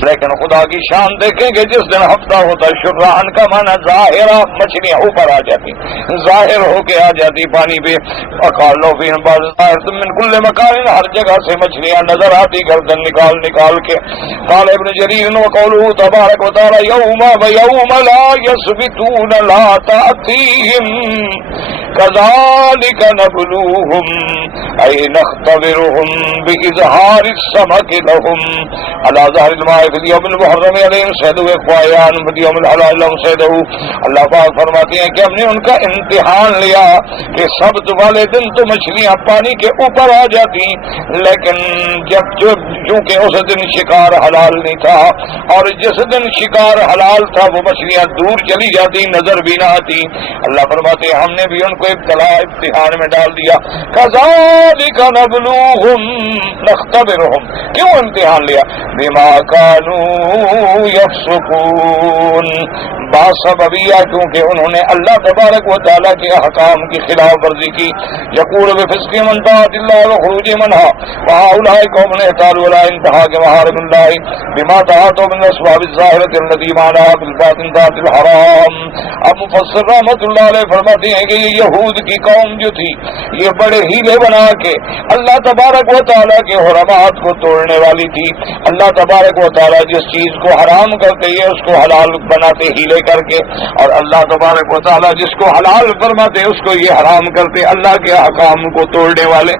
لیکن خدا کی شان دیکھیں کہ جس دن ہفتہ ہوتا شرعان کا معنی ظاہرہ مچھلیاں اوپر آ جاتی ظاہر ہو کے آ جاتی پانی پہ اکالو فی ظاہر من کل مکان ہر جگہ سے مچھلیاں نظر آتی گردن نکال کے قال ابن جریر وقوله تبارک وتعالی یوم ویوم لا یثبتون لا تأتیہم کذالک نبلوہم ای نختبرہم بإظہار السمک لہم علی ظہر الماء فی اليوم المحرم علیہم صیدو اخوایان فی اليوم الحلال لہم صیدو. اللہ پاک فرماتے ہیں کہ ہم نے ان کا امتحان لیا کہ سبت والے دن تو مچھلیاں پانی کے اوپر آ جاتی لیکن جب چونکہ اس دن شکار حلال نہیں تھا اور جس دن شکار حلال تھا وہ مچھلیاں دور چلی جاتی نظر بھی نہ آتی. اللہ فرماتے ہیں ہم نے بھی ان کو ابتلا امتحان میں ڈال دیا. کذالک نبلوہم نختبرہم کیوں امتحان لیا بما كانوا يفسقون باسببیہ کیونکہ انہوں نے اللہ تبارک و تعالیٰ کے احکام کی خلاف ورزی کی. یقول بفسق من طاعت اللہ وخروج منها وهؤلاء قوم احتالوا ولا انتهاك محارم الله بما طاعتوا من الاسباب الظاهرة التي معناها بالباطن طاعت الحرام. اب مفسر رحمۃ اللہ علیہ فرماتے ہیں کہ یہ یہود کی قوم جو تھی یہ بڑے ہیلے بنا کے اللہ تبارک و تعالیٰ کے حرمات کو توڑنے والی تھی. اللہ تبارک و تعالیٰ جس چیز کو حرام کرتے ہیں اس کو حلال بناتے ہیلے کر کے اور اللہ تبارک و تعالیٰ جس کو حلال فرماتے اس کو یہ حرام کرتے اللہ کے احکام کو توڑنے والے.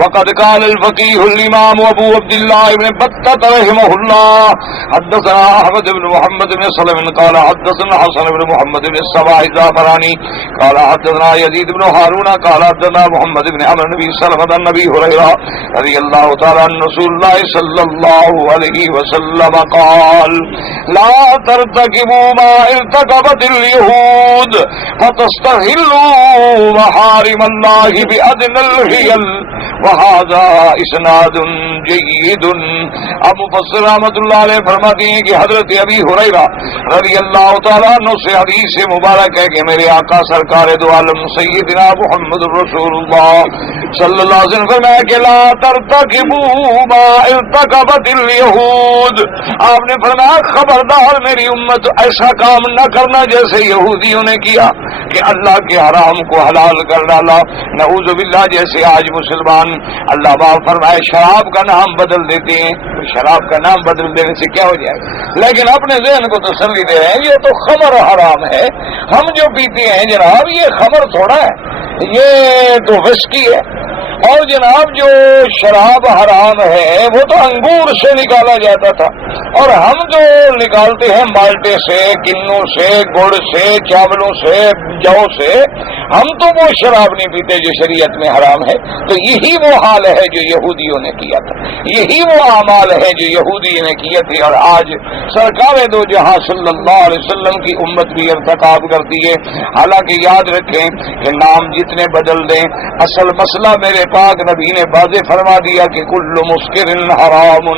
وقد قال الفقيه الامام ابو عبد الله بن بطة رحمه الله حدثنا احمد بن محمد بن سلم قال حدثنا حسن بن محمد بن الصباح الزعفراني قال حدثنا يزيد بن هارون قال حدثنا محمد بن عمرو بن سلمة عن ابي هريرة رضي الله تعالى عن رسول الله صلى الله عليه وسلم قال لا ترتكبوا ما ارتكبت اليهود فتستحلوا محارم الله بأدنى الحيل وهذا اسناد جيد. اب مفسر رحمۃ اللہ علیہ فرماتے ہیں کہ حضرت ابی ہریرہ رضی اللہ تعالیٰ عنہ سے حدیث مبارک ہے کہ میرے آقا سرکار دو عالم سیدنا محمد رسول اللہ صلی اللہ علیہ وسلم فرمایا کہ لا ترتکبوا ما ارتکبت اليہود. آپ نے فرمایا خبردار میری امت ایسا کام نہ کرنا جیسے یہودیوں نے کیا کہ اللہ کے حرام کو حلال کر ڈالا. نعوذ باللہ جیسے آج مسلمان اللہ باپ فرمائے شراب کا نام بدل دیتے ہیں. شراب کا نام بدل دینے سے کیا ہو جائے گا لیکن اپنے ذہن کو تسلی دے رہے ہیں یہ تو خمر حرام ہے. ہم جو پیتے ہیں جناب یہ خمر تھوڑا ہے یہ تو وسکی ہے اور جناب جو شراب حرام ہے وہ تو انگور سے نکالا جاتا تھا اور ہم جو نکالتے ہیں مالٹے سے کنوں سے گڑ سے چاولوں سے جو سے ہم تو وہ شراب نہیں پیتے جو شریعت میں حرام ہے. تو یہی وہ حال ہے جو یہودیوں نے کیا تھا یہی وہ اعمال ہے جو یہودی نے کیے تھے اور آج سرکار دو جہاں صلی اللہ علیہ وسلم کی امت بھی ارتکاب کرتی ہے. حالانکہ یاد رکھیں کہ نام جتنے بدل دیں اصل مسئلہ میرے پاک نبی نے واضح فرما دیا کہ کل مسکر حرام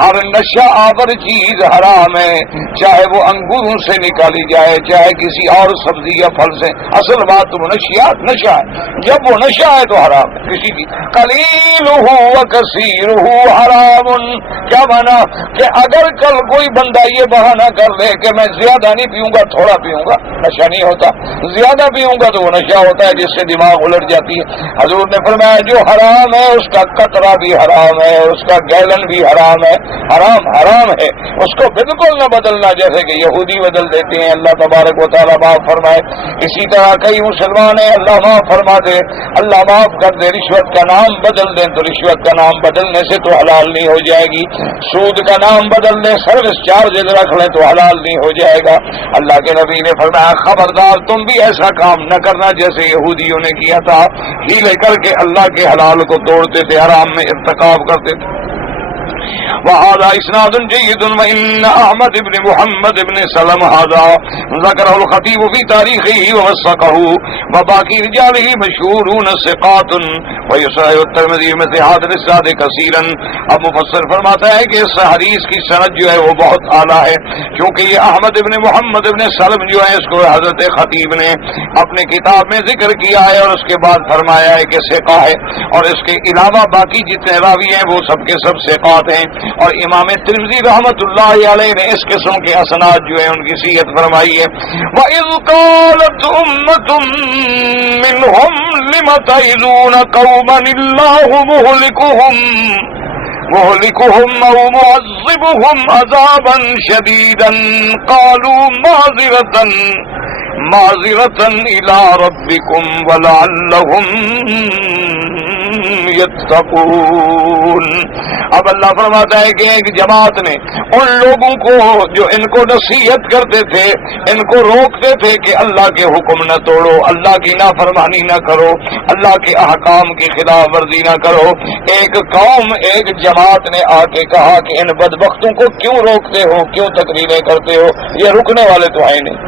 ہر نشہ آور چیز حرام ہے چاہے وہ انگوروں سے نکالی جائے چاہے کسی اور سبزی یا پھل سے. اصل بات تو منشیات نشہ ہے جب وہ نشہ ہے تو حرام ہے. کسی کی قلیلہ و کثیرہ حرام کیا مانا کہ اگر کل کوئی بندہ یہ بہانہ کر لے کہ میں زیادہ نہیں پیوں گا تھوڑا پیوں گا نشہ نہیں ہوتا. زیادہ پیوں گا تو وہ نشہ ہوتا ہے جس سے دماغ الٹ جاتی ہے. حضور نے فرمایا جو حرام ہے اس کا قطرہ بھی حرام ہے اس کا گیلن بھی حرام ہے. حرام ہے اس کو بالکل نہ بدلنا جیسے کہ یہودی بدل دیتے ہیں. اللہ تبارک و تعالیٰ معاف فرمائے. اسی طرح کئی مسلمان ہیں اللہ معاف فرما دے اللہ معاف کر دے. رشوت کا نام بدل دیں تو رشوت کا نام بدلنے سے تو حلال نہیں ہو جائے گی. سود کا نام بدل دیں سروس چارجز رکھ لیں تو حلال نہیں ہو جائے گا. اللہ کے نبی نے فرمایا خبردار تم بھی ایسا کام نہ کرنا جیسے یہودیوں نے کیا تھا. ہیلے کر کے اللہ کے حلال کو توڑتے تھے حرام میں ارتکاب کرتے تھے. وهذا اسناد جيد وان احمد بن محمد بن سلم هذا ذكره الخطيب في تاريخه ووثقه وباقي رجاله مشهورون ثقات ويصحح الترمذي مثل هذا الاسناد كثيرا. اب مفسر فرماتا ہے کہ اس حدیث کی سند جو ہے وہ بہت اعلیٰ ہے کیونکہ یہ احمد بن محمد بن سلم جو ہے اس کو حضرت خطیب نے اپنے کتاب میں ذکر کیا ہے اور اس کے بعد فرمایا ہے کہ ثقہ ہے اور اس کے علاوہ باقی جتنے راوی ہیں وہ سب کے سب ثقات ہیں. اور امام ترمذی رحمۃ اللہ علیہ نے اس قسم کے اسناد جو ہیں ان کی صحت فرمائی ہے. وَإِذْ قَالَتْ أُمَّةٌ مِّنْهُمْ لِمَ تَعِظُونَ قَوْمًا اللَّهُ مُهْلِكُهُمْ أَوْ مُعَذِّبُهُمْ عَذَابًا شَدِيدًا قَالُوا مَعْذِرَةً إِلَىٰ رَبِّكُمْ وَلَعَلَّهُمْ يتقون. اب اللہ فرماتا ہے کہ ایک جماعت نے ان لوگوں کو جو ان کو نصیحت کرتے تھے، ان کو روکتے تھے کہ اللہ کے حکم نہ توڑو، اللہ کی نافرمانی نہ کرو، اللہ کے احکام کی خلاف ورزی نہ کرو، ایک قوم ایک جماعت نے آ کے کہا کہ ان بدبختوں کو کیوں روکتے ہو، کیوں تقریریں کرتے ہو، یہ رکنے والے تو ہیں نہیں،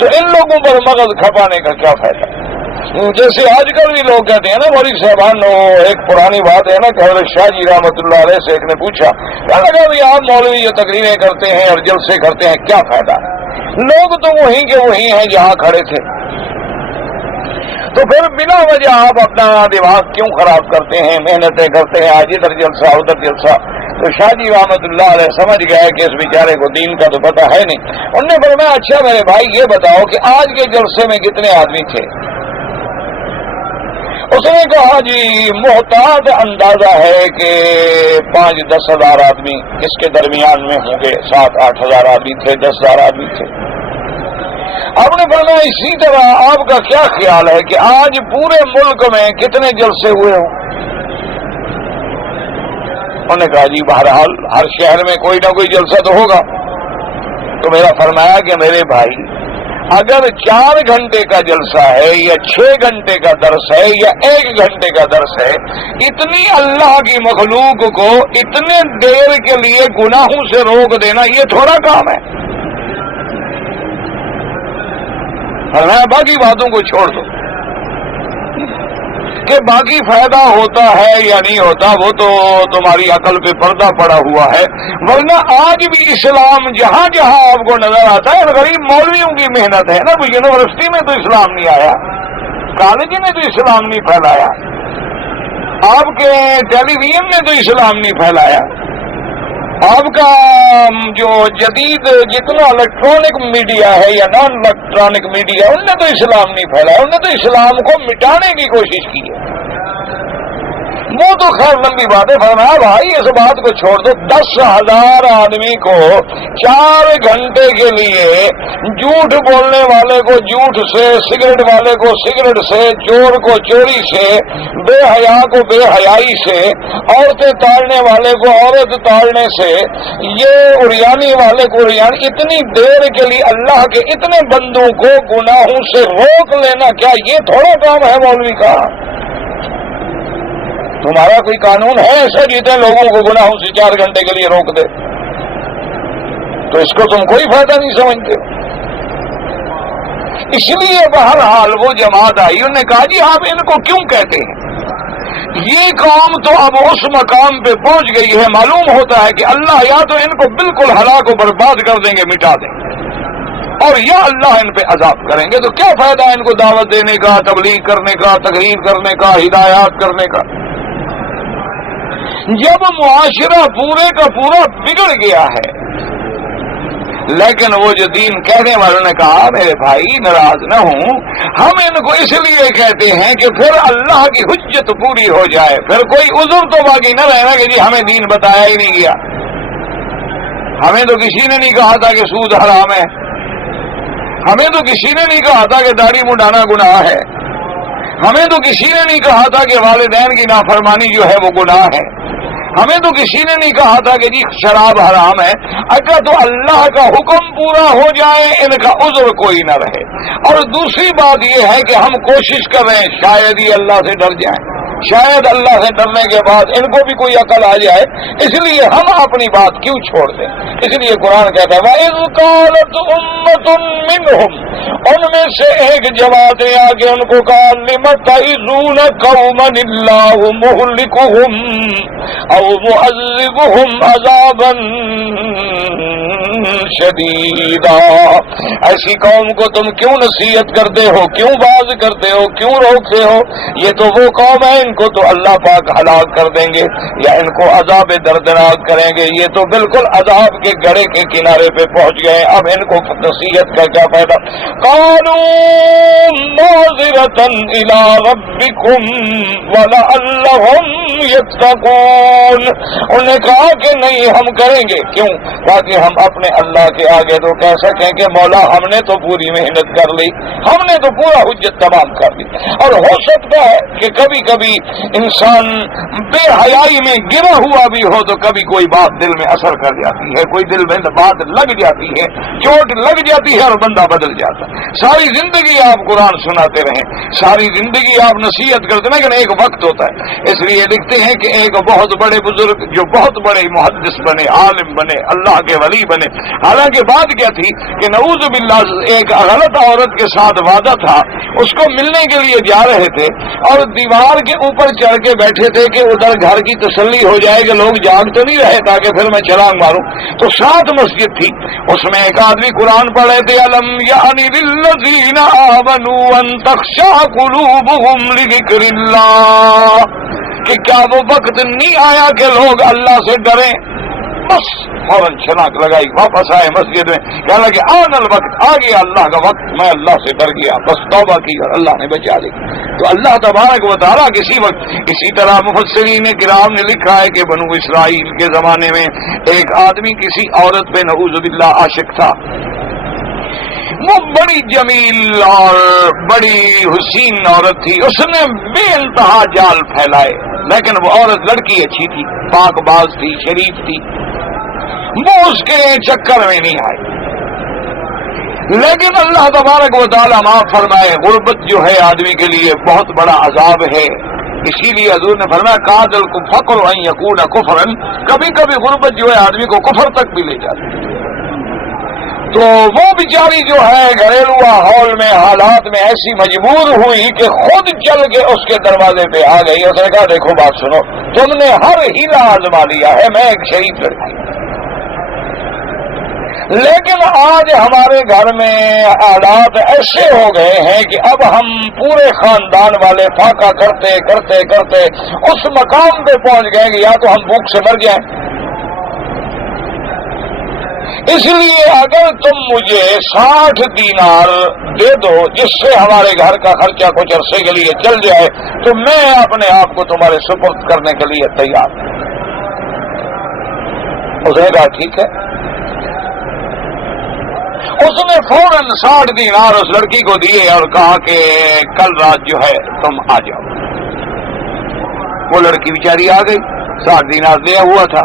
تو ان لوگوں پر مغز کھپانے کا کیا فائدہ. جیسے آج کل بھی لوگ کہتے ہیں نا مولوی صاحبان، ایک پرانی بات ہے نا کہ حضرت شاہ جی رحمۃ اللہ علیہ سے ایک نے پوچھا، کہنے لگا بھی آپ مولوی یہ تقریریں کرتے ہیں اور جلسے کرتے ہیں کیا فائدہ ہے، لوگ تو وہیں کے وہیں ہیں جہاں کھڑے تھے، تو پھر بلا وجہ آپ اپنا دماغ کیوں خراب کرتے ہیں، محنتیں کرتے ہیں، آج ادھر جلسہ ادھر جلسہ. تو شاہ جی رحمۃ اللہ علیہ سمجھ گیا کہ اس بیچارے کو دین کا تو پتہ ہے نہیں. انہوں نے فرمایا اچھا میرے بھائی یہ بتاؤ کہ آج کے جلسے میں کتنے آدمی تھے. اس نے کہا جی محتاط اندازہ ہے کہ 5-10 ہزار آدمی اس کے درمیان میں ہوں گے، 7-8 ہزار آدمی تھے، 10 ہزار آدمی تھے. آپ نے فرمایا اسی طرح آپ کا کیا خیال ہے کہ آج پورے ملک میں کتنے جلسے ہوئے ہوں. انہوں نے کہا جی بہرحال ہر شہر میں کوئی نہ کوئی جلسہ تو ہوگا. تو میرا فرمایا کہ میرے بھائی اگر 4 گھنٹے کا جلسہ ہے یا 6 گھنٹے کا درس ہے یا 1 گھنٹے کا درس ہے، اتنی اللہ کی مخلوق کو اتنے دیر کے لیے گناہوں سے روک دینا یہ تھوڑا کام ہے. فرمایا باقی باتوں کو چھوڑ دو کہ باقی فائدہ ہوتا ہے یا نہیں ہوتا وہ تو تمہاری عقل پہ پردہ پڑا ہوا ہے، ورنہ آج بھی اسلام جہاں جہاں آپ کو نظر آتا ہے غریب مولویوں کی محنت ہے نا. یونیورسٹی میں تو اسلام نہیں آیا، کالج میں تو اسلام نہیں پھیلایا، آپ کے ٹیلی ویژن نے تو اسلام نہیں پھیلایا، آپ کا جو جدید جتنا الیکٹرانک میڈیا ہے یا نان الیکٹرانک میڈیا ان نے تو اسلام نہیں پھیلایا، انہوں نے تو اسلام کو مٹانے کی کوشش کی ہے. وہ تو خیر لمبی بات ہے. فرمایا بھائی اس بات کو چھوڑ دو، 10,000 آدمی کو 4 گھنٹے کے لیے جھوٹ بولنے والے کو جھوٹ سے، سگریٹ والے کو سگریٹ سے، چور کو چوری سے، بے حیا کو بے حیائی سے، عورتیں تاڑنے والے کو عورت تاڑنے سے، یہ اریانی والے کو اریانی، اتنی دیر کے لیے اللہ کے اتنے بندوں کو گناہوں سے روک لینا کیا یہ تھوڑا کام ہے مولوی کا؟ تمہارا کوئی قانون ہے ایسا جتنے لوگوں کو گناہوں سے 4 گھنٹے کے لیے روک دے؟ تو اس کو تم کوئی فائدہ نہیں سمجھتے. اس لیے بہرحال وہ جماعت آئی، انہوں نے کہا جی آپ ان کو کیوں کہتے ہیں؟ یہ قوم تو اب اس مقام پہ پہنچ گئی ہے، معلوم ہوتا ہے کہ اللہ یا تو ان کو بالکل ہلاک و برباد کر دیں گے، مٹا دیں گے، اور یا اللہ ان پہ عذاب کریں گے. تو کیا فائدہ ان کو دعوت دینے کا، تبلیغ کرنے کا، تقریر کرنے کا، ہدایات کرنے کا؟ جب معاشرہ پورے کا پورا بگڑ گیا ہے. لیکن وہ جو دین کہنے والوں نے کہا میرے بھائی ناراض نہ ہوں، ہم ان کو اس لیے کہتے ہیں کہ پھر اللہ کی حجت پوری ہو جائے، پھر کوئی عذر تو باقی نہ رہنا کہ جی ہمیں دین بتایا ہی نہیں گیا، ہمیں تو کسی نے نہیں کہا تھا کہ سود حرام ہے، ہمیں تو کسی نے نہیں کہا تھا کہ داڑھی منڈانا گناہ ہے، ہمیں تو کسی نے نہیں کہا تھا کہ والدین کی نافرمانی جو ہے وہ گناہ ہے، ہمیں تو کسی نے نہیں کہا تھا کہ جی شراب حرام ہے. اگر تو اللہ کا حکم پورا ہو جائے ان کا عذر کوئی نہ رہے. اور دوسری بات یہ ہے کہ ہم کوشش کر رہے ہیں شاید ہی اللہ سے ڈر جائیں، شاید اللہ سے ڈرنے کے بعد ان کو بھی کوئی عقل آ جائے، اس لیے ہم اپنی بات کیوں چھوڑ دیں. اس لیے قرآن کہتا ہے وَإِذْ قَالَتْ أُمَّةٌ مِّنْهُمْ، ان میں سے ایک جماعت نے آ کے ان کو کہا لِمَ تَعِظُونَ قَوْمًا اللَّهُ مُهْلِكُهُمْ أَوْ مُعَذِّبُهُمْ عَذَابًا شدیدا۔ ایسی قوم کو تم کیوں نصیحت کرتے ہو، کیوں باز کرتے ہو، کیوں روکتے ہو؟ یہ تو وہ قوم ہے، ان کو تو اللہ پاک ہلاک کر دیں گے یا ان کو عذاب دردناک کریں گے۔ یہ تو بالکل عذاب کے گڑھے کے کنارے پہ پہنچ گئے، اب ان کو نصیحت کا کیا فائدہ؟ قالوا معذرة إلى ربكم ولعلهم يتقون۔ انہوں نے کہا کہ نہیں ہم کریں گے، کیوں؟ تاکہ ہم اپنے اللہ کے آگے تو کہہ سکیں کہ مولا ہم نے تو پوری محنت کر لی، ہم نے تو پورا حجت تمام کر لی۔ اور ہو سکتا ہے کہ کبھی کبھی انسان بے حیائی میں گرا ہوا بھی ہو تو کبھی کوئی بات دل میں اثر کر جاتی ہے، کوئی دل میں بات لگ جاتی ہے، چوٹ لگ جاتی ہے اور بندہ بدل جاتا ہے۔ ساری زندگی آپ قرآن سناتے رہیں، ساری زندگی آپ نصیحت کرتے رہیں، لیکن ایک وقت ہوتا ہے۔ اس لیے لکھتے ہیں کہ ایک بہت بڑے بزرگ جو بہت بڑے محدث بنے، عالم بنے، اللہ کے ولی بنے، حالانکہ بات کیا تھی کہ نعوذ باللہ ایک غلط عورت کے ساتھ وعدہ تھا، اس کو ملنے کے لیے جا رہے تھے اور دیوار کے اوپر چڑھ کے بیٹھے تھے کہ ادھر گھر کی تسلی ہو جائے کہ لوگ جاگ تو نہیں رہے تاکہ پھر میں چھلانگ ماروں۔ تو ساتھ مسجد تھی، اس میں ایک آدمی قرآن پڑھ رہے تھے، الم یعنی للذین آمنوا ان تخشع قلوبهم لذکر اللہ، کہ کیا وہ وقت نہیں آیا کہ لوگ اللہ سے ڈریں؟ بس فوراً چھلانگ لگائی، واپس آئے مسجد میں، کہنے لگے آن الوقت، آ گیا اللہ کا وقت، میں اللہ سے ڈر گیا، بس توبہ کی اور اللہ نے بچا لی۔ تو اللہ تبارک و تعالیٰ کسی وقت، اسی طرح مفسرین کرام نے لکھا ہے کہ بنو اسرائیل کے زمانے میں ایک آدمی کسی عورت پہ نعوذ باللہ عاشق تھا، وہ بڑی جمیل اور بڑی حسین عورت تھی، اس نے بے انتہا جال پھیلائے، لیکن وہ عورت لڑکی اچھی تھی، پاک باز تھی، شریف تھی، وہ اس کے چکر میں نہیں آئی۔ لیکن اللہ تبارک و تعالیٰ معاف فرمائے، غربت جو ہے آدمی کے لیے بہت بڑا عذاب ہے، اسی لیے حضور نے فرمایا کاد الفقر ان یکون کفرا، کبھی کبھی غربت جو ہے آدمی کو کفر تک بھی لے جاتی ہے۔ تو وہ بیچاری جو ہے گھریلو ماحول میں، حالات میں ایسی مجبور ہوئی کہ خود چل کے اس کے دروازے پہ آ گئی، اس نے کہا دیکھو بات سنو، تم نے ہر ہیلا آزما لیا ہے، میں ایک شریف لڑکی، لیکن آج ہمارے گھر میں حالات ایسے ہو گئے ہیں کہ اب ہم پورے خاندان والے فاقہ کرتے کرتے کرتے اس مقام پہ پہنچ گئے کہ یا تو ہم بھوک سے مر جائیں، اس لیے اگر تم مجھے 60 دینار دے دو جس سے ہمارے گھر کا خرچہ کچھ عرصے کے لیے چل جائے تو میں اپنے آپ کو تمہارے سپرد کرنے کے لیے تیار ہوں۔ اس نے کہا ٹھیک ہے۔ اس نے فوراً 60 دینار اس لڑکی کو دیے اور کہا کہ کل رات جو ہے تم آ جاؤ۔ وہ لڑکی بیچاری آ گئی، 60 دینار دیا ہوا تھا۔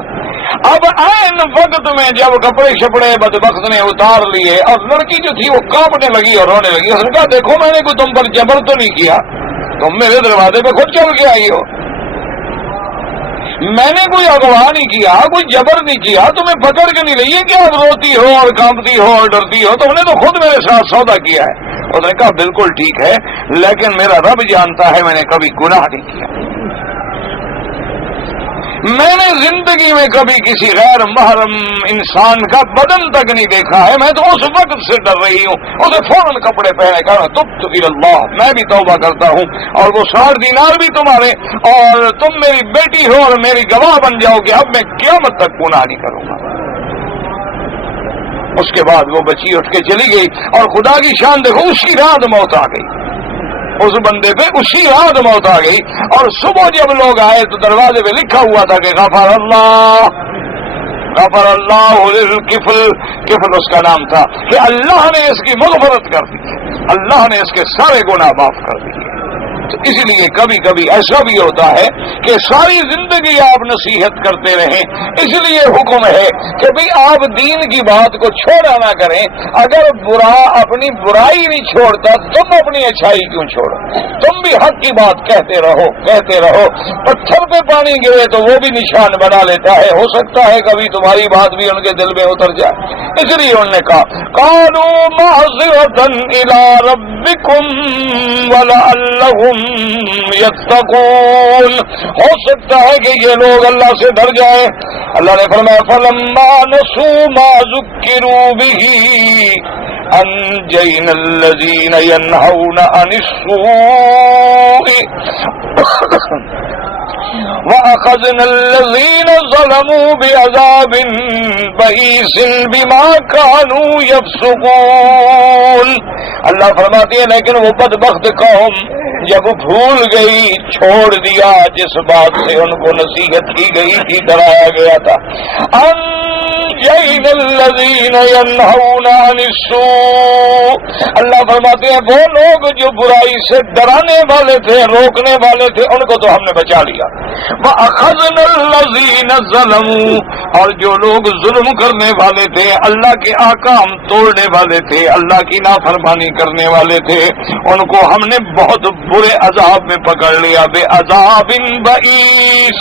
اب عین وقت میں جب کپڑے شپڑے بدبخت نے اتار لیے اور لڑکی جو تھی وہ کانپنے لگی اور رونے لگی، اس نے کہا دیکھو میں نے کوئی تم پر جبر تو نہیں کیا، تم میرے دروازے پہ خود چل کے آئی ہو، میں نے کوئی اغوا نہیں کیا، کوئی جبر نہیں کیا، تمہیں پکڑ کے نہیں رہی ہے کہ اب روتی ہو اور کانپتی ہو اور ڈرتی ہو، تم نے تو خود میرے ساتھ سودا کیا ہے۔ اس نے کہا بالکل ٹھیک ہے، لیکن میرا رب جانتا ہے میں نے کبھی گناہ نہیں کیا، میں نے زندگی میں کبھی کسی غیر محرم انسان کا بدن تک نہیں دیکھا ہے، میں تو اس وقت سے ڈر رہی ہوں۔ اسے فوراً کپڑے پہنے کہا تبت الی اللہ، میں بھی توبہ کرتا ہوں اور وہ 60 دینار بھی تمہارے، اور تم میری بیٹی ہو اور میری گواہ بن جاؤ کہ اب میں قیامت تک گناہ نہیں کروں گا۔ اس کے بعد وہ بچی اٹھ کے چلی گئی اور خدا کی شان دیکھو اسی رات موت آ گئی، اس بندے پہ اسی رات موت آ گئی۔ اور صبح جب لوگ آئے تو دروازے پہ لکھا ہوا تھا کہ غفر اللہ للکفل، کفل اس کا نام تھا، کہ اللہ نے اس کی مغفرت کر دی، اللہ نے اس کے سارے گناہ معاف کر دیے۔ تو اس لیے کبھی کبھی ایسا بھی ہوتا ہے کہ ساری زندگی آپ نصیحت کرتے رہیں، اس لیے حکم ہے کہ بھئی آپ دین کی بات کو چھوڑا نہ کریں۔ اگر برا اپنی برائی نہیں چھوڑتا تم اپنی اچھائی کیوں چھوڑو؟ تم بھی حق کی بات کہتے رہو کہتے رہو۔ پتھر پہ پانی گرے تو وہ بھی نشان بنا لیتا ہے، ہو سکتا ہے کبھی تمہاری بات بھی ان کے دل میں اتر جائے۔ اس لیے انہوں نے کہا قالوا معذرة الى ربكم ولعلهم يتقون، ہو سکتا ہے کہ یہ لوگ اللہ سے ڈر جائیں۔ اللہ نے فرمایا فلما نسوا ما ذکروا به انجینا الذین ینہون عن السوء وَأَخَذْنَا الَّذِينَ ظَلَمُوا بِعَذَابٍ بَئِيسٍ بِمَا كَانُوا يَفْسُقُونَ۔ اللہ فرماتی ہے لیکن وہ بدبخت قوم جب بھول گئی، چھوڑ دیا جس بات سے ان کو نصیحت کی گئی تھی، ڈرایا گیا تھا، انجینا الذین ینہون عن السوء، اللہ فرماتے ہیں وہ لوگ جو برائی سے ڈرانے والے تھے، روکنے والے تھے، ان کو تو ہم نے بچا لیا۔ وَأَخَذْنَا الَّذِينَ ظَلَمُوا، اور جو لوگ ظلم کرنے والے تھے، اللہ کے احکام توڑنے والے تھے، اللہ کی نافرمانی کرنے والے تھے، ان کو ہم نے بہت برے عذاب میں پکڑ لیا، بے عذاب بئیس،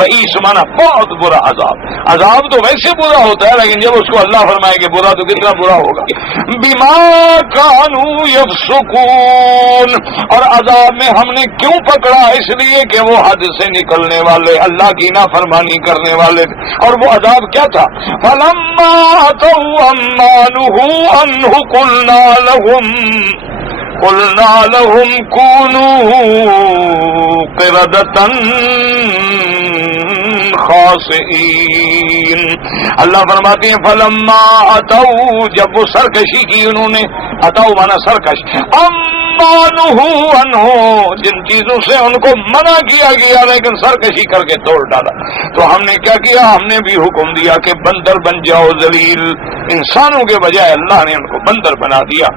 بئیس مانا بہت برا عذاب۔ عذاب تو ویسے برا ہوتا ہے لیکن جب اس کو اللہ فرمائے کہ برا تو کتنا برا ہوگا۔ بما كانوا يفسقون، اور عذاب میں ہم نے کیوں پکڑا؟ اس لیے کہ وہ حد سے نکلنے والے، اللہ کی نافرمانی کرنے والے، اور وہ عذاب کیا تھا؟ فلما اتوا عما نهوا عنه قلنا لهم كونوا قردة خاسئین۔ اللہ فرماتے ہیں فلما اتوا، جب وہ سرکشی کی انہوں نے، اتوا مانا سرکش، اما نهوا عنہ، جن چیزوں سے ان کو منع کیا گیا لیکن سرکشی کر کے توڑ ڈالا، تو ہم نے کیا کیا؟ ہم نے بھی حکم دیا کہ بندر بن جاؤ، ذلیل انسانوں کے بجائے اللہ نے ان کو بندر بنا دیا۔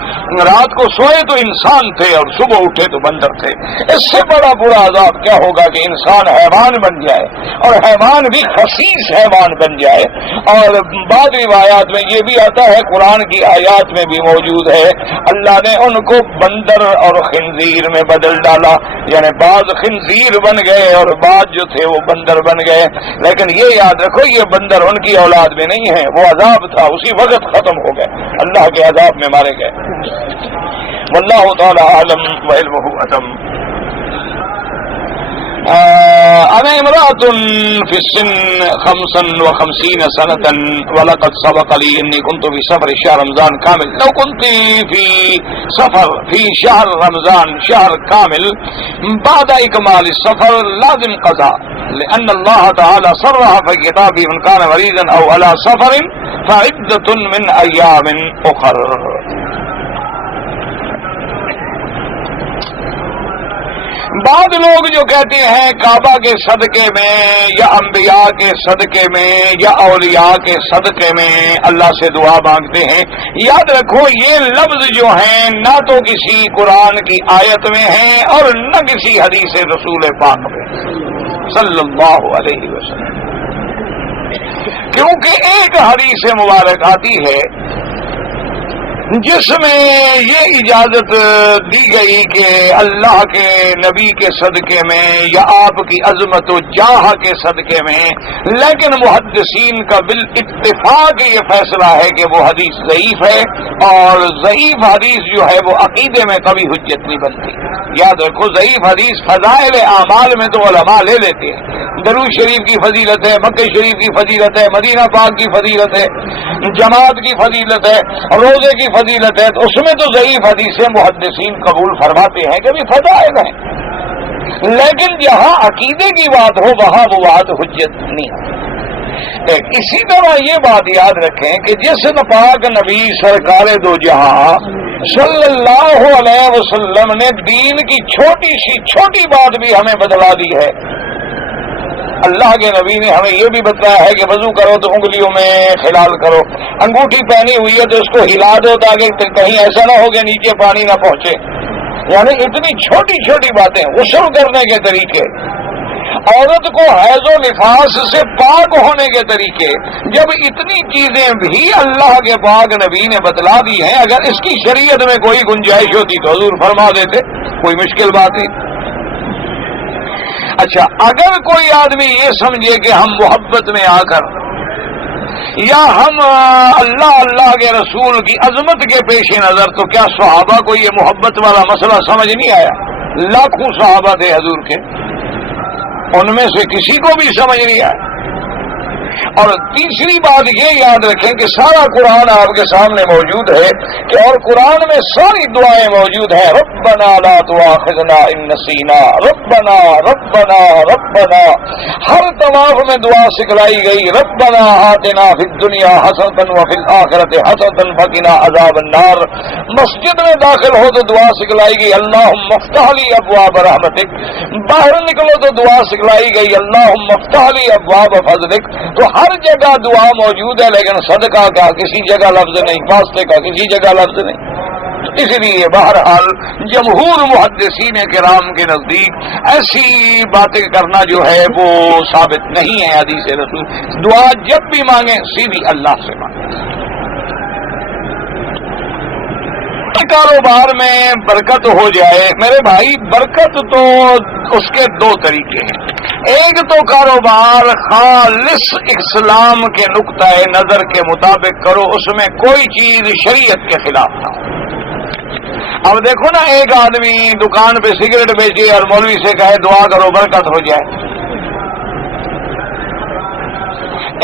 رات کو سوئے تو انسان تھے اور صبح اٹھے تو بندر تھے۔ اس سے بڑا برا عذاب کیا ہوگا کہ انسان حیوان بن جائے، اور حیوان بھی خسیس حیوان بن جائے۔ اور بعض روایات میں یہ بھی آتا ہے، قرآن کی آیات میں بھی موجود ہے، اللہ نے ان کو بندر اور خنزیر میں بدل ڈالا، یعنی بعض خنزیر بن گئے اور بعض جو تھے وہ بندر بن گئے۔ لیکن یہ یاد رکھو یہ بندر ان کی اولاد میں نہیں ہے، وہ عذاب تھا، اسی وقت ختم ہو گئے، اللہ کے عذاب میں مارے گئے۔ واللہ تعالی عالم وعلمہ اتم۔ انا امرأة في السن 55 سنة ولقد سبق لي اني كنت في سفر شهر رمضان كامل، لو كنت في سفر في شهر رمضان شهر كامل بعد اكمال السفر لازم قضاء، لان الله تعالى صرح في كتابه من كان مريضا او على سفر فعدة من ايام اخر۔ بعض لوگ جو کہتے ہیں کعبہ کے صدقے میں یا انبیاء کے صدقے میں یا اولیاء کے صدقے میں اللہ سے دعا مانگتے ہیں، یاد رکھو یہ لفظ جو ہیں نہ تو کسی قرآن کی آیت میں ہیں اور نہ کسی حدیث رسول پاک میں صلی اللہ علیہ وسلم، کیونکہ ایک حدیث مبارک آتی ہے جس میں یہ اجازت دی گئی کہ اللہ کے نبی کے صدقے میں یا آپ کی عظمت و جاہ کے صدقے میں، لیکن محدثین کا بالاتفاق یہ فیصلہ ہے کہ وہ حدیث ضعیف ہے، اور ضعیف حدیث جو ہے وہ عقیدے میں کبھی حجت نہیں بنتی۔ یاد رکھو ضعیف حدیث فضائل اعمال میں تو علماء لے لیتے ہیں، درود شریف کی فضیلت ہے، مکہ شریف کی فضیلت ہے، مدینہ پاک کی فضیلت ہے، جماعت کی فضیلت ہے، روزے کی فضیلت ہے، تو اس میں تو ضعیف حدیثیں محدثین قبول فرماتے ہیں کہ بھی فضائل ہیں، لیکن جہاں عقیدے کی بات ہو وہاں وہ بات حجت نہیں ہے۔ اسی طرح یہ بات یاد رکھیں کہ جس پاک نبی سرکار دو جہاں صلی اللہ علیہ وسلم نے دین کی چھوٹی سی چھوٹی بات بھی ہمیں بتلا دی ہے، اللہ کے نبی نے ہمیں یہ بھی بتایا ہے کہ وضو کرو تو انگلیوں میں خلال کرو، انگوٹھی پہنی ہوئی ہے تو اس کو ہلا دو تاکہ کہیں ایسا نہ ہو کہ نیچے پانی نہ پہنچے، یعنی اتنی چھوٹی چھوٹی باتیں، غسل کرنے کے طریقے، عورت کو حیض و نفاس سے پاک ہونے کے طریقے، جب اتنی چیزیں بھی اللہ کے پاک نبی نے بتلا دی ہیں، اگر اس کی شریعت میں کوئی گنجائش ہوتی تو حضور فرما دیتے، کوئی مشکل بات نہیں۔ اچھا، اگر کوئی آدمی یہ سمجھے کہ ہم محبت میں آ کر یا ہم اللہ کے رسول کی عظمت کے پیش نظر، تو کیا صحابہ کو یہ محبت والا مسئلہ سمجھ نہیں آیا؟ لاکھوں صحابہ تھے حضور کے، ان میں سے کسی کو بھی سمجھ نہیں آیا۔ اور تیسری بات یہ یاد رکھیں کہ سارا قرآن آپ کے سامنے موجود ہے کہ اور قرآن میں ساری دعائیں موجود ہیں، ربنا لا تؤاخذنا ان نسینا، ربنا ربنا ربنا، ہر طواف میں دعا سکھلائی گئی، ربنا آتنا فی الدنیا حسنۃ وفی الآخرۃ حسنۃ وقنا عذاب النار۔ مسجد میں داخل ہو تو دعا سکھلائی گئی، اللہم افتح لی ابواب رحمتک، باہر نکلو تو دعا سکھلائی گئی، اللہم افتح لی ابواب فضلک۔ تو ہر جگہ دعا موجود ہے، لیکن صدقہ کا کسی جگہ لفظ نہیں، واسطے کا کسی جگہ لفظ نہیں۔ اس لیے بہرحال جمہور محدثین کرام کے نزدیک ایسی باتیں کرنا جو ہے وہ ثابت نہیں ہے حدیث رسول۔ دعا جب بھی مانگیں سیدھی اللہ سے مانگیں۔ کاروبار میں برکت ہو جائے میرے بھائی، برکت تو اس کے دو طریقے ہیں۔ ایک تو کاروبار خالص اسلام کے نقطہ نظر کے مطابق کرو، اس میں کوئی چیز شریعت کے خلاف نہ ہو۔ اب دیکھو نا، ایک آدمی دکان پہ سگریٹ بیچے اور مولوی سے کہے دعا کرو برکت ہو جائے،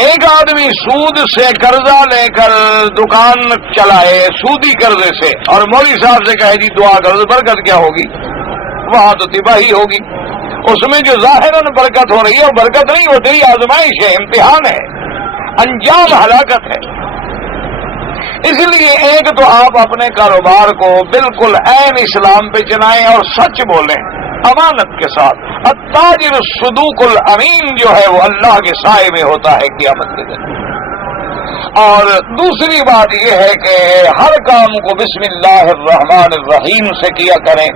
ایک آدمی سود سے قرضہ لے کر دکان چلائے سودی قرضے سے، اور مولوی صاحب سے کہے جی دعا کرو، برکت کیا ہوگی؟ وہاں تو تباہی ہوگی۔ اس میں جو ظاہراً برکت ہو رہی ہے وہ برکت نہیں ہوتی، آزمائش ہے، امتحان ہے، انجام ہلاکت ہے۔ اس لیے ایک تو آپ اپنے کاروبار کو بالکل عین اسلام پہ چلائیں اور سچ بولیں امانت کے ساتھ۔ التاجر الصدوق الامین جو ہے وہ اللہ کے سائے میں ہوتا ہے قیامت کے دن۔ اور دوسری بات یہ ہے کہ ہر کام کو بسم اللہ الرحمن الرحیم سے کیا کریں،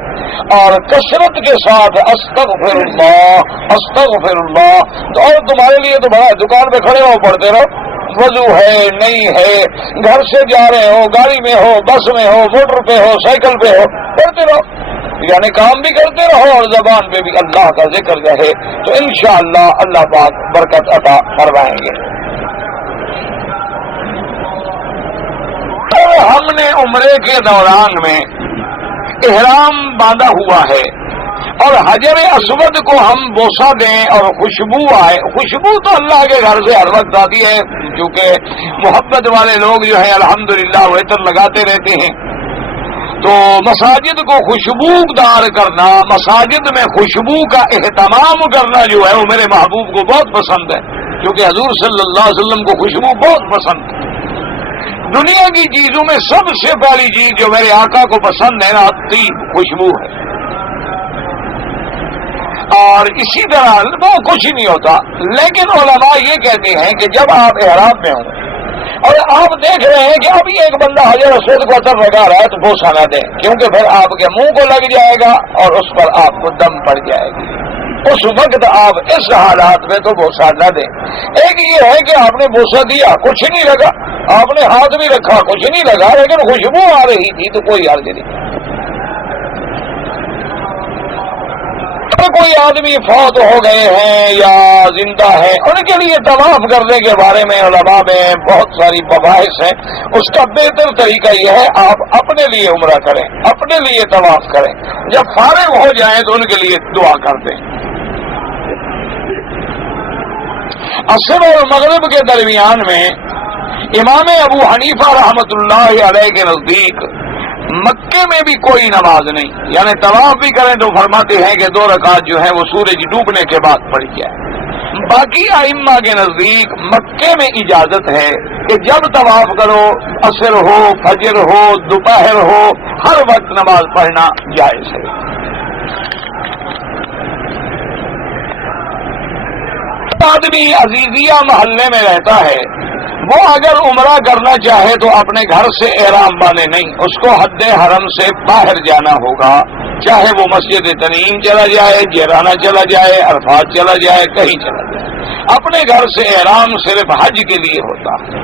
اور کثرت کے ساتھ استغفر اللہ استغفر اللہ۔ اور تمہارے لیے تو بڑا، دکان پہ کھڑے ہو پڑھتے رہو، وضو ہے نہیں ہے، گھر سے جا رہے ہو، گاڑی میں ہو، بس میں ہو، موٹر پہ ہو، سائیکل پہ ہو، پڑھتے رہو، یعنی کام بھی کرتے رہو اور زبان پہ بھی اللہ کا ذکر رہے، تو انشاءاللہ اللہ پاک برکت عطا فرمائیں گے۔ ہم نے عمرے کے دوران میں احرام باندھا ہوا ہے، اور حجر اسود کو ہم بوسہ دیں اور خوشبو آئے، خوشبو تو اللہ کے گھر سے ہر وقت آتی ہے، کیونکہ محبت والے لوگ جو ہے الحمدللہ وہ عطر لگاتے رہتے ہیں۔ تو مساجد کو خوشبو دار کرنا، مساجد میں خوشبو کا اہتمام کرنا جو ہے وہ میرے محبوب کو بہت پسند ہے، کیونکہ حضور صلی اللہ علیہ وسلم کو خوشبو بہت پسند ہے۔ دنیا کی چیزوں میں سب سے پہلی چیز جو میرے آقا کو پسند ہے نا، طیب، خوشبو ہے۔ اور اسی طرح وہ کچھ نہیں ہوتا، لیکن علماء یہ کہتے ہیں کہ جب آپ احرام میں ہوں اور آپ دیکھ رہے ہیں کہ ابھی ایک بندہ حجر اسود کو عطر لگا رہا ہے تو بوسہ نہ دیں، کیونکہ پھر آپ کے منہ کو لگ جائے گا اور اس پر آپ کو دم پڑ جائے گی۔ اس وقت آپ اس حالات میں تو بوسہ نہ دیں۔ ایک یہ ہے کہ آپ نے بوسہ دیا، کچھ نہیں لگا، آپ نے ہاتھ بھی رکھا، کچھ نہیں لگا، لیکن خوشبو آ رہی تھی تو کوئی حرج نہیں۔ کوئی آدمی فوت ہو گئے ہیں یا زندہ ہے، ان کے لیے طواف کرنے کے بارے میں علماء میں بہت ساری مباحث ہیں۔ اس کا بہتر طریقہ یہ ہے آپ اپنے لیے عمرہ کریں، اپنے لیے طواف کریں، جب فارغ ہو جائیں تو ان کے لیے دعا کر دیں۔ عصر اور مغرب کے درمیان میں امام ابو حنیفہ رحمۃ اللہ علیہ کے نزدیک مکے میں بھی کوئی نماز نہیں، یعنی طواف بھی کریں تو فرماتے ہیں کہ 2 رکعت جو ہے وہ سورج ڈوبنے کے بعد پڑھی جائے۔ باقی ائمہ کے نزدیک مکے میں اجازت ہے کہ جب طواف کرو، عصر ہو، فجر ہو، دوپہر ہو، ہر وقت نماز پڑھنا جائز ہے۔ آدمی عزیزیہ محلے میں رہتا ہے، وہ اگر عمرہ کرنا چاہے تو اپنے گھر سے احرام باندھے نہیں، اس کو حد حرم سے باہر جانا ہوگا، چاہے وہ مسجد تنعیم چلا جائے، جیرانہ چلا جائے، عرفات چلا جائے، کہیں چلا جائے، اپنے گھر سے احرام صرف حج کے لیے ہوتا ہے۔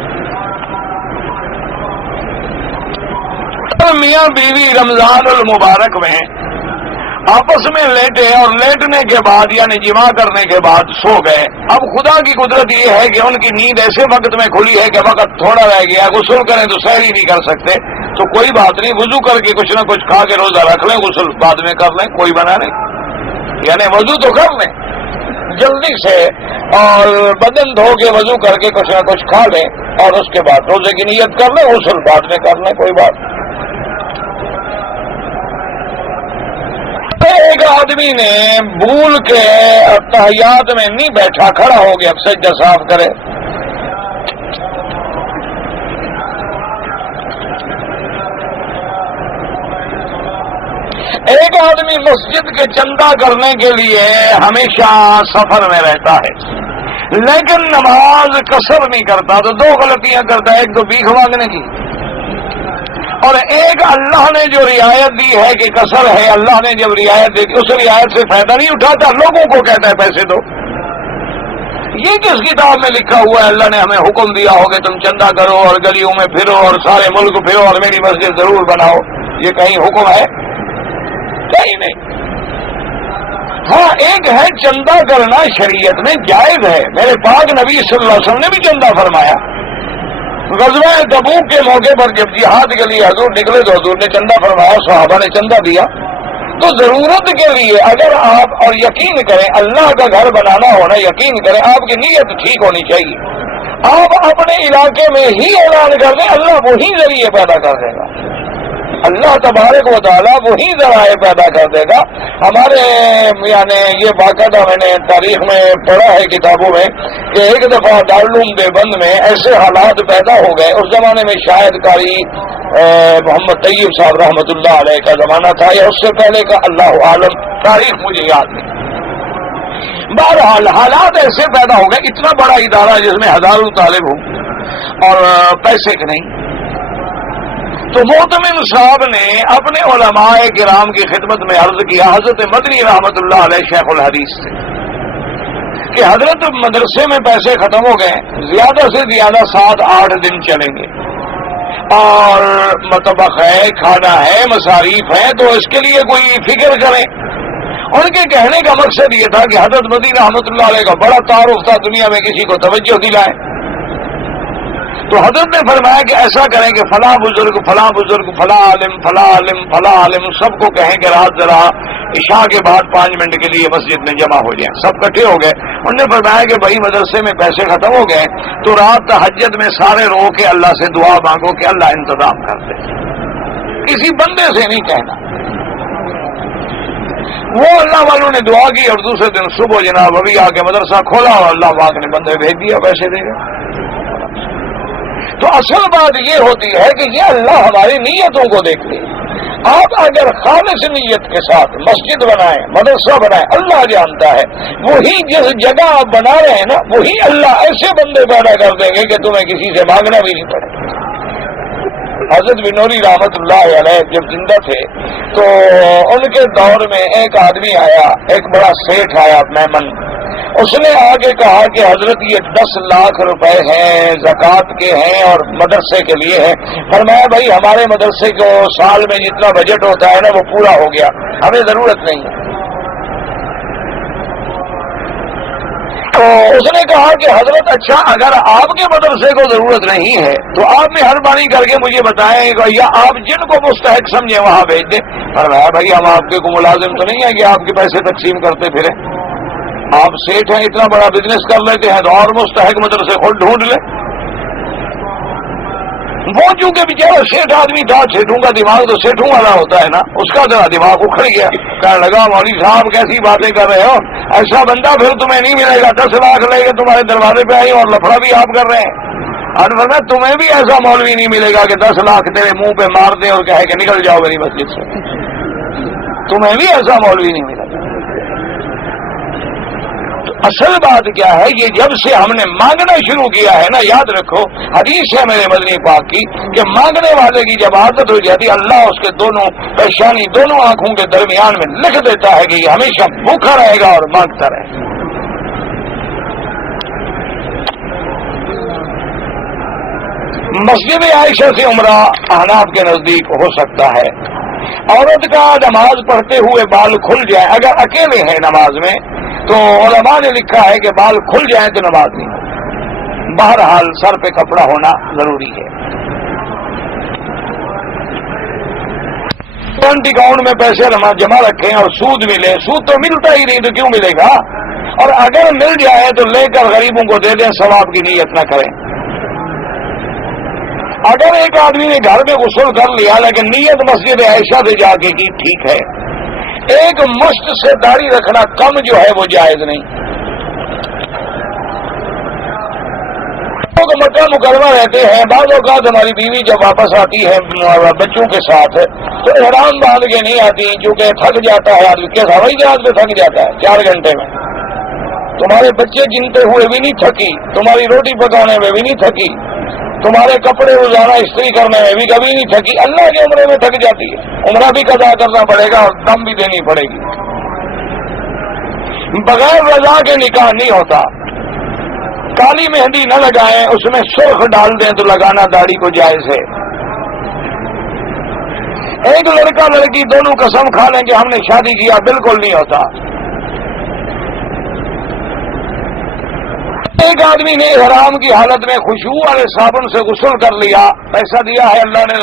میاں بیوی رمضان المبارک میں آپس میں لیٹے اور لیٹنے کے بعد یعنی جماع کرنے کے بعد سو گئے. اب خدا کی قدرت یہ ہے کہ ان کی نیند ایسے وقت میں کھلی ہے کہ وقت تھوڑا رہ گیا, غسل کریں تو سحر ہی نہیں کر سکتے, تو کوئی بات نہیں, وضو کر کے کچھ نہ کچھ کھا کے روزہ رکھ لیں, غسل بعد میں کر لیں, کوئی بنا نہیں, یعنی وضو تو کر لیں جلدی سے اور بدن دھو کے وضو کر کے کچھ نہ کچھ کھا لیں اور اس کے بعد روزے کی نیت کر لیں, غسل بعد میں کر لیں, کوئی بات. ایک آدمی نے بھول کے تحیات میں نہیں بیٹھا, کھڑا ہو گیا سجدہ صاف کرے. ایک آدمی مسجد کے چندہ کرنے کے لیے ہمیشہ سفر میں رہتا ہے لیکن نماز قصر نہیں کرتا, تو دو غلطیاں کرتا ہے, ایک تو بھیک مانگنے کی اور ایک اللہ نے جو رعایت دی ہے کہ قصر ہے, اللہ نے جب رعایت دی اس رعایت سے فائدہ نہیں اٹھاتا, لوگوں کو کہتا ہے پیسے دو. یہ کس کتاب میں لکھا ہوا ہے اللہ نے ہمیں حکم دیا ہو کہ تم چندہ کرو اور گلیوں میں پھرو اور سارے ملک پھرو اور میری مسجد ضرور بناؤ؟ یہ کہیں حکم ہے؟ کہیں نہیں. ہاں ایک ہے چندہ کرنا شریعت میں جائز ہے, میرے پاک نبی صلی اللہ علیہ وسلم نے بھی چندہ فرمایا. غزوہ تبوک کے موقع پر جب جہاد کے لیے حضور نکلے تو حضور نے چندہ فرمایا, صحابہ نے چندہ دیا. تو ضرورت کے لیے اگر آپ, اور یقین کریں اللہ کا گھر بنانا ہونا, یقین کریں آپ کی نیت ٹھیک ہونی چاہیے. آپ اپنے علاقے میں ہی اعلان کر دیں, اللہ وہی ذریعے پیدا کر دے گا, اللہ تبارک و تعالیٰ وہی ذرائع پیدا کر دے گا. ہمارے یعنی یہ باقاعدہ میں نے تاریخ میں پڑھا ہے کتابوں میں کہ ایک دفعہ دارالعلوم دیوبند میں ایسے حالات پیدا ہو گئے, اس زمانے میں شاید قاری محمد طیب صاحب رحمۃ اللہ علیہ کا زمانہ تھا یا اس سے پہلے کا, اللہ عالم, تاریخ مجھے یاد نہیں. بہرحال حالات ایسے پیدا ہو گئے, اتنا بڑا ادارہ جس میں ہزاروں طالب ہوں اور پیسے کے نہیں. تو محتمم صاحب نے اپنے علماء کرام کی خدمت میں عرض کیا, حضرت مدنی رحمت اللہ علیہ شیخ الحدیث سے, کہ حضرت مدرسے میں پیسے ختم ہو گئے, زیادہ سے زیادہ 7-8 دن چلیں گے اور مطبخ ہے, کھانا ہے, مصاریف ہیں, تو اس کے لیے کوئی فکر کریں. ان کے کہنے کا مقصد یہ تھا کہ حضرت مدنی رحمت اللہ علیہ کا بڑا تعارف تھا, دنیا میں کسی کو توجہ دلائیں. تو حضرت نے فرمایا کہ ایسا کریں کہ فلاں بزرگ, فلاں بزرگ, فلاں عالم, فلاں عالم, فلاں عالم, سب کو کہیں کہ رات ذرا عشاء کے بعد 5 منٹ کے لیے مسجد میں جمع ہو جائیں. سب اکٹھے ہو گئے. انہوں نے فرمایا کہ بھائی مدرسے میں پیسے ختم ہو گئے, تو رات تہجد میں سارے رو کے اللہ سے دعا مانگو کہ اللہ انتظام کر دے, کسی بندے سے نہیں کہنا. وہ اللہ والوں نے دعا کی اور دوسرے دن صبح جناب ابھی آ کے مدرسہ کھولا اور اللہ پاک نے بندے بھیج دیا, پیسے دے گئے. تو اصل بات یہ ہوتی ہے کہ یہ اللہ ہماری نیتوں کو دیکھتے ہیں. آپ اگر خالص نیت کے ساتھ مسجد بنائیں, مدرسہ بنائیں, اللہ جانتا ہے وہی جس جگہ آپ بنا رہے ہیں نا, وہی اللہ ایسے بندے پیدا کر دیں گے کہ تمہیں کسی سے مانگنا بھی نہیں پڑے. حضرت بنوری رحمت اللہ علیہ جب زندہ تھے تو ان کے دور میں ایک آدمی آیا, ایک بڑا سیٹھ آیا میمن. اس نے آگے کہا کہ حضرت یہ 10 لاکھ روپے ہیں, زکوٰۃ کے ہیں اور مدرسے کے لیے ہیں. فرمایا بھائی ہمارے مدرسے کو سال میں جتنا بجٹ ہوتا ہے نا وہ پورا ہو گیا, ہمیں ضرورت نہیں ہے. تو اس نے کہا کہ حضرت اچھا اگر آپ کے مدرسے کو ضرورت نہیں ہے تو آپ مہربانی کر کے مجھے بتائیں یا آپ جن کو مستحق سمجھیں وہاں بھیج دیں. فرمایا بھائی ہم آپ کے کو ملازم تو نہیں ہے کہ آپ کے پیسے تقسیم کرتے پھریں, آپ سیٹھ ہیں, اتنا بڑا بزنس کر لیتے ہیں تو اور مستحق مدرسے خود ڈھونڈ لیں. وہ چونکہ بیچارہ سیٹھ آدمی تھا, سیٹھوں کا دماغ تو سیٹھوں والا ہوتا ہے نا, اس کا ذرا دماغ اکھڑ گیا. کہنے لگا مولوی صاحب کیسی باتیں کر رہے ہو, ایسا بندہ پھر تمہیں نہیں ملے گا, 10 لاکھ لے کے تمہارے دروازے پہ آئی اور لفڑا بھی آپ کر رہے ہیں. اور ورنہ تمہیں بھی ایسا مولوی نہیں ملے گا کہ 10 لاکھ تیرے منہ پہ مار دے اور کہے کہ نکل جاؤ میری مسجد سے, تمہیں بھی ایسا مولوی نہیں ملے گا. اصل بات کیا ہے, یہ جب سے ہم نے مانگنا شروع کیا ہے نا, یاد رکھو حدیث ہے میرے مدنی پاک کی کہ مانگنے والے کی جب عادت ہو جاتی اللہ اس کے دونوں پیشانی, دونوں آنکھوں کے درمیان میں لکھ دیتا ہے کہ یہ ہمیشہ بھوکا رہے گا اور مانگتا رہے گا. مسجد عائشہ سے عمرہ احناف کے نزدیک ہو سکتا ہے, عورت کا نماز پڑھتے ہوئے بال کھل جائے، اگر اکیلے ہیں نماز میں تو علماء نے لکھا ہے کہ بال کھل جائیں تو نماز نہیں ہوتی۔ بہرحال سر پہ کپڑا ہونا ضروری ہے۔ کرنٹ اکاؤنٹ میں پیسے جمع رکھیں اور سود ملے، سود تو ملتا ہی نہیں تو کیوں ملے گا؟ اور اگر مل جائے تو لے کر غریبوں کو دے دیں، ثواب کی نیت نہ کریں۔ اگر ایک آدمی نے گھر میں غسل کر لیا لیکن نیت مسجد عائشہ سے جا کے کی، ٹھیک ہے۔ ایک مشت سے داڑھی رکھنا کم جو ہے وہ جائز نہیں۔ لوگ مکہ مکرمہ رہتے ہیں، بعض اوقات ہماری بیوی جب واپس آتی ہے بچوں کے ساتھ تو احرام باندھ کے نہیں آتی، کیونکہ تھک جاتا ہے آدمی کے ہوائی جہاز میں تھک جاتا ہے 4 گھنٹے میں۔ تمہارے بچے گنتے ہوئے بھی نہیں تھکی، تمہاری روٹی پکانے میں بھی نہیں تھکی، تمہارے کپڑے روزانہ استری کرنے میں بھی کبھی نہیں تھکی، اللہ کے عمرے میں تھک جاتی ہے، عمرہ بھی قضا کرنا پڑے گا اور دم بھی دینی پڑے گی۔ بغیر رضا کے نکاح نہیں ہوتا۔ کالی مہندی نہ لگائیں، اس میں سرخ ڈال دیں تو لگانا داڑھی کو جائز ہے۔ ایک لڑکا لڑکی دونوں قسم کھا لیں کہ ہم نے شادی کیا، بالکل نہیں ہوتا۔ ایک آدمی نے احرام کی حالت میں خوشبو والے صابن سے غسل کر لیا، پیسہ دیا ہے اللہ نے،